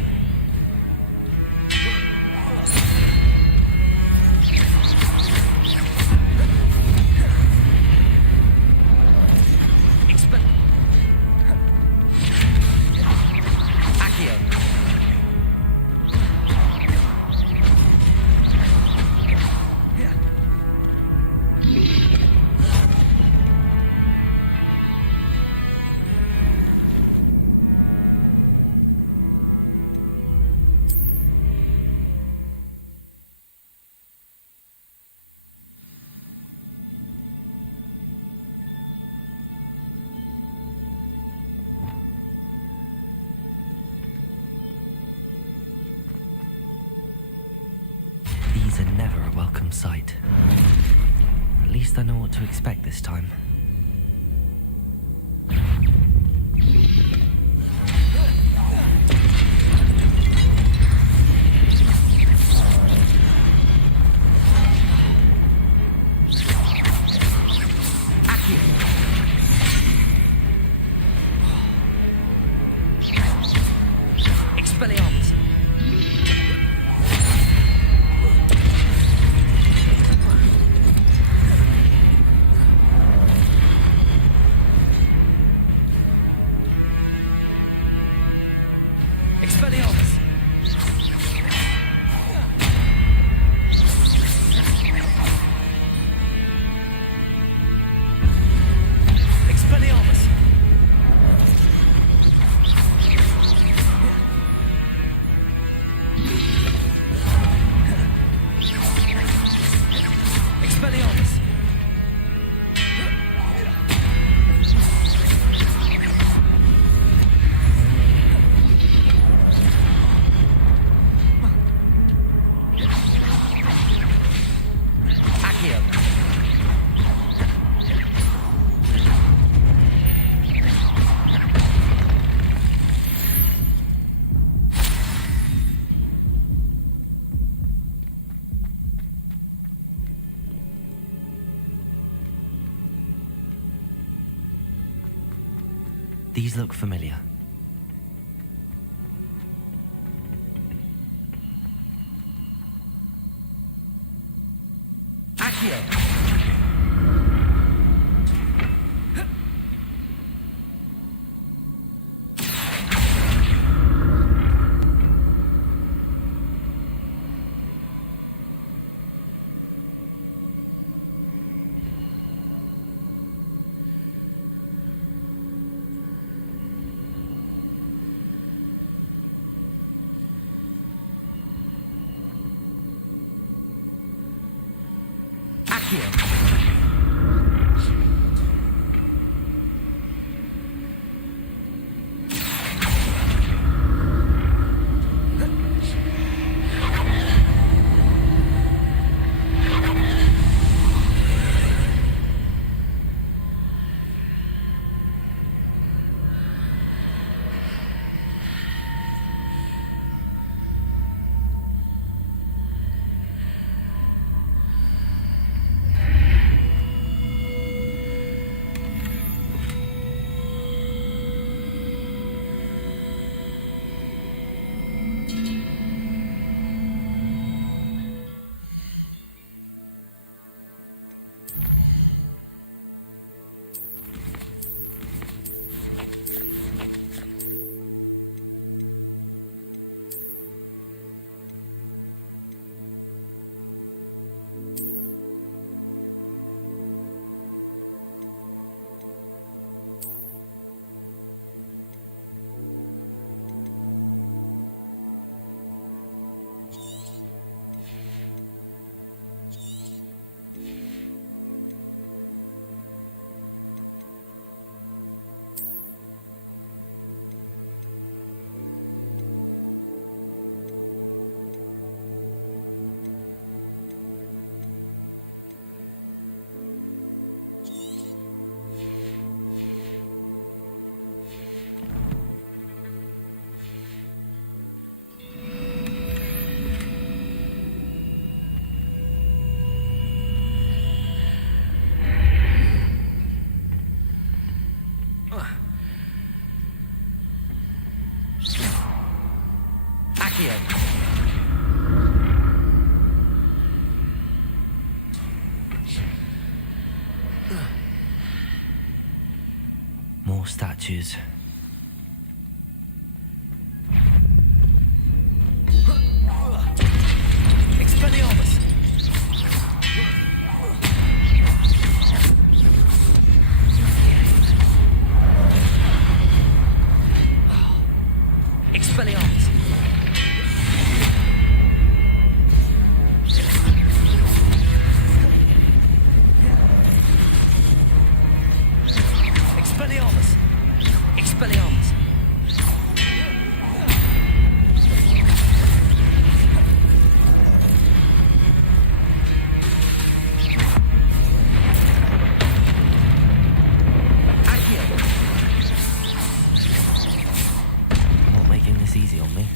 These are never a welcome sight. At least I know what to expect this time. Expelliarmus! Expelliarmus! Expelliarmus! Expelliarmus! These look familiar. More statues. Expelliarmus! Expelliarmus! Expelliarmus! Expelliarmus! Not making this easy on me.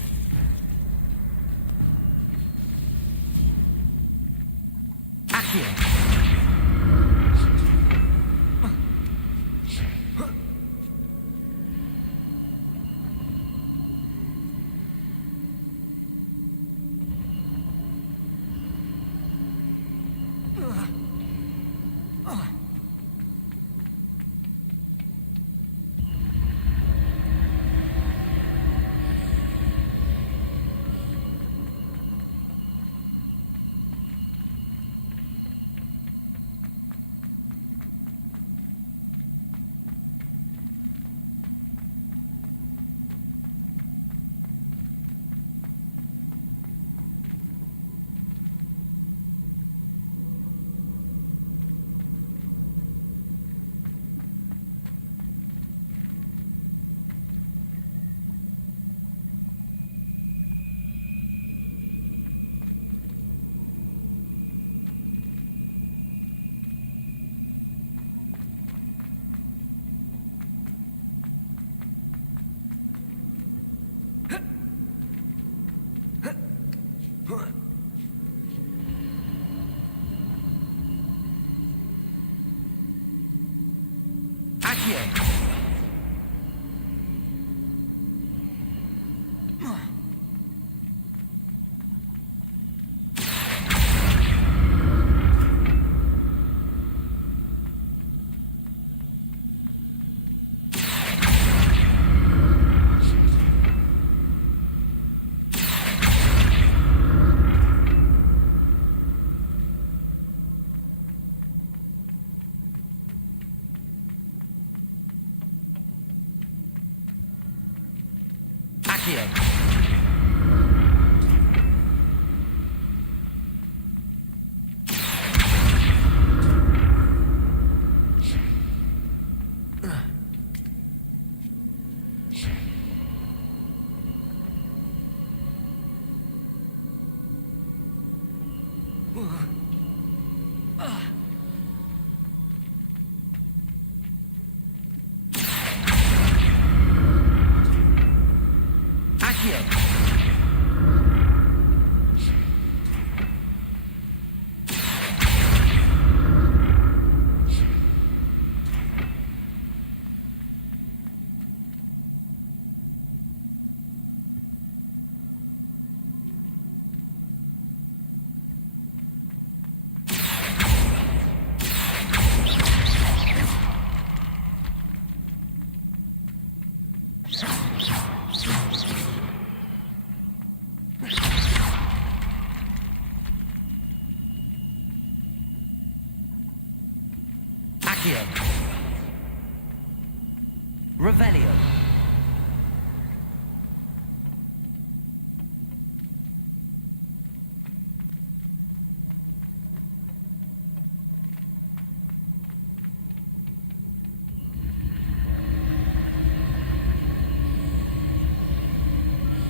Revelio.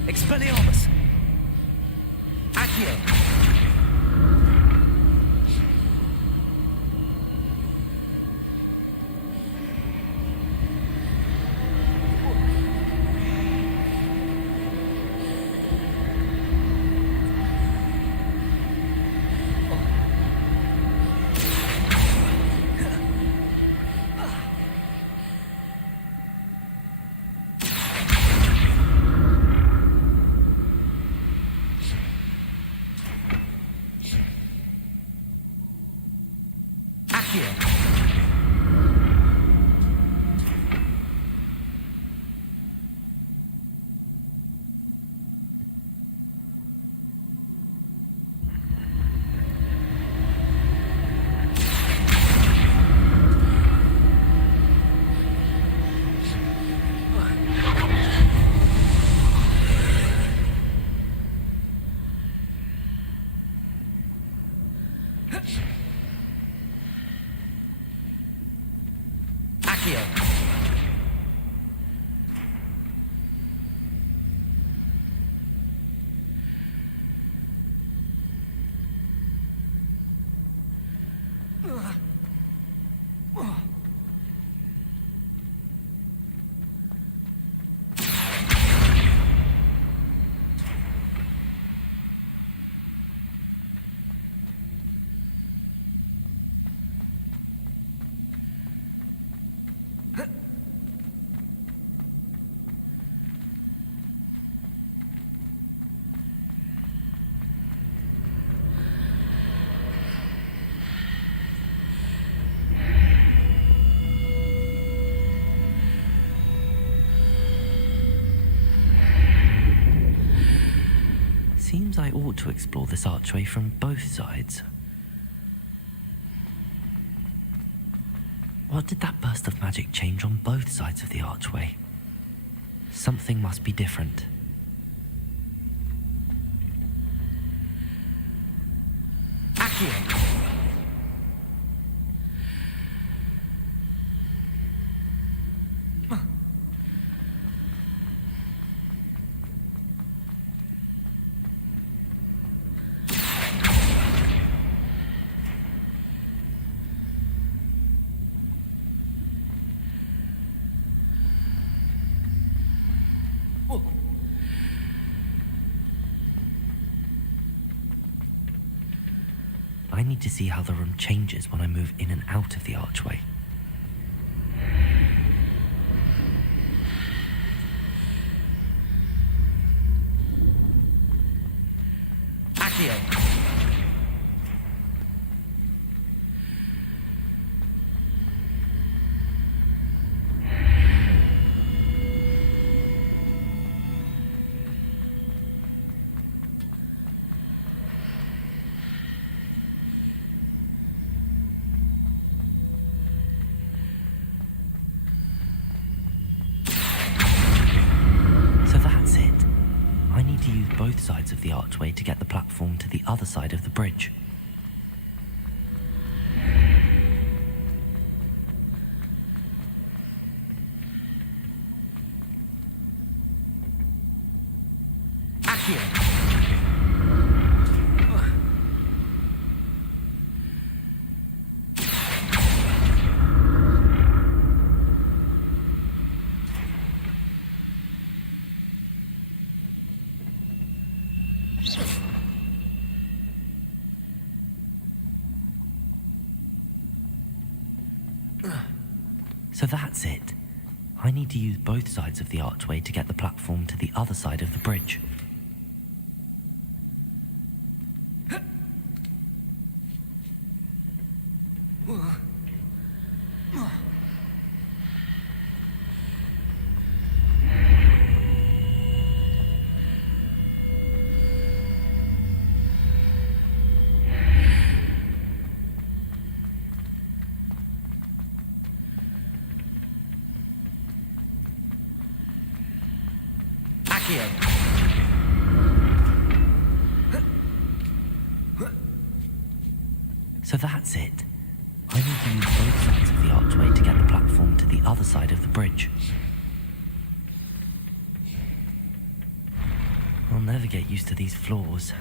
Expelliarmus. Accio. Seems I ought to explore this archway from both sides. What did that burst of magic change on both sides of the archway? Something must be different. Accio! I need to see how the room changes when I move in and out of the archway. Accio! To use both sides of the archway to get the platform to the other side of the bridge. Accio! So that's it. I need to use both sides of the archway to get the platform to the other side of the bridge. So that's it. I need to use both sides of the archway to get the platform to the other side of the bridge. I'll never get used to these floors.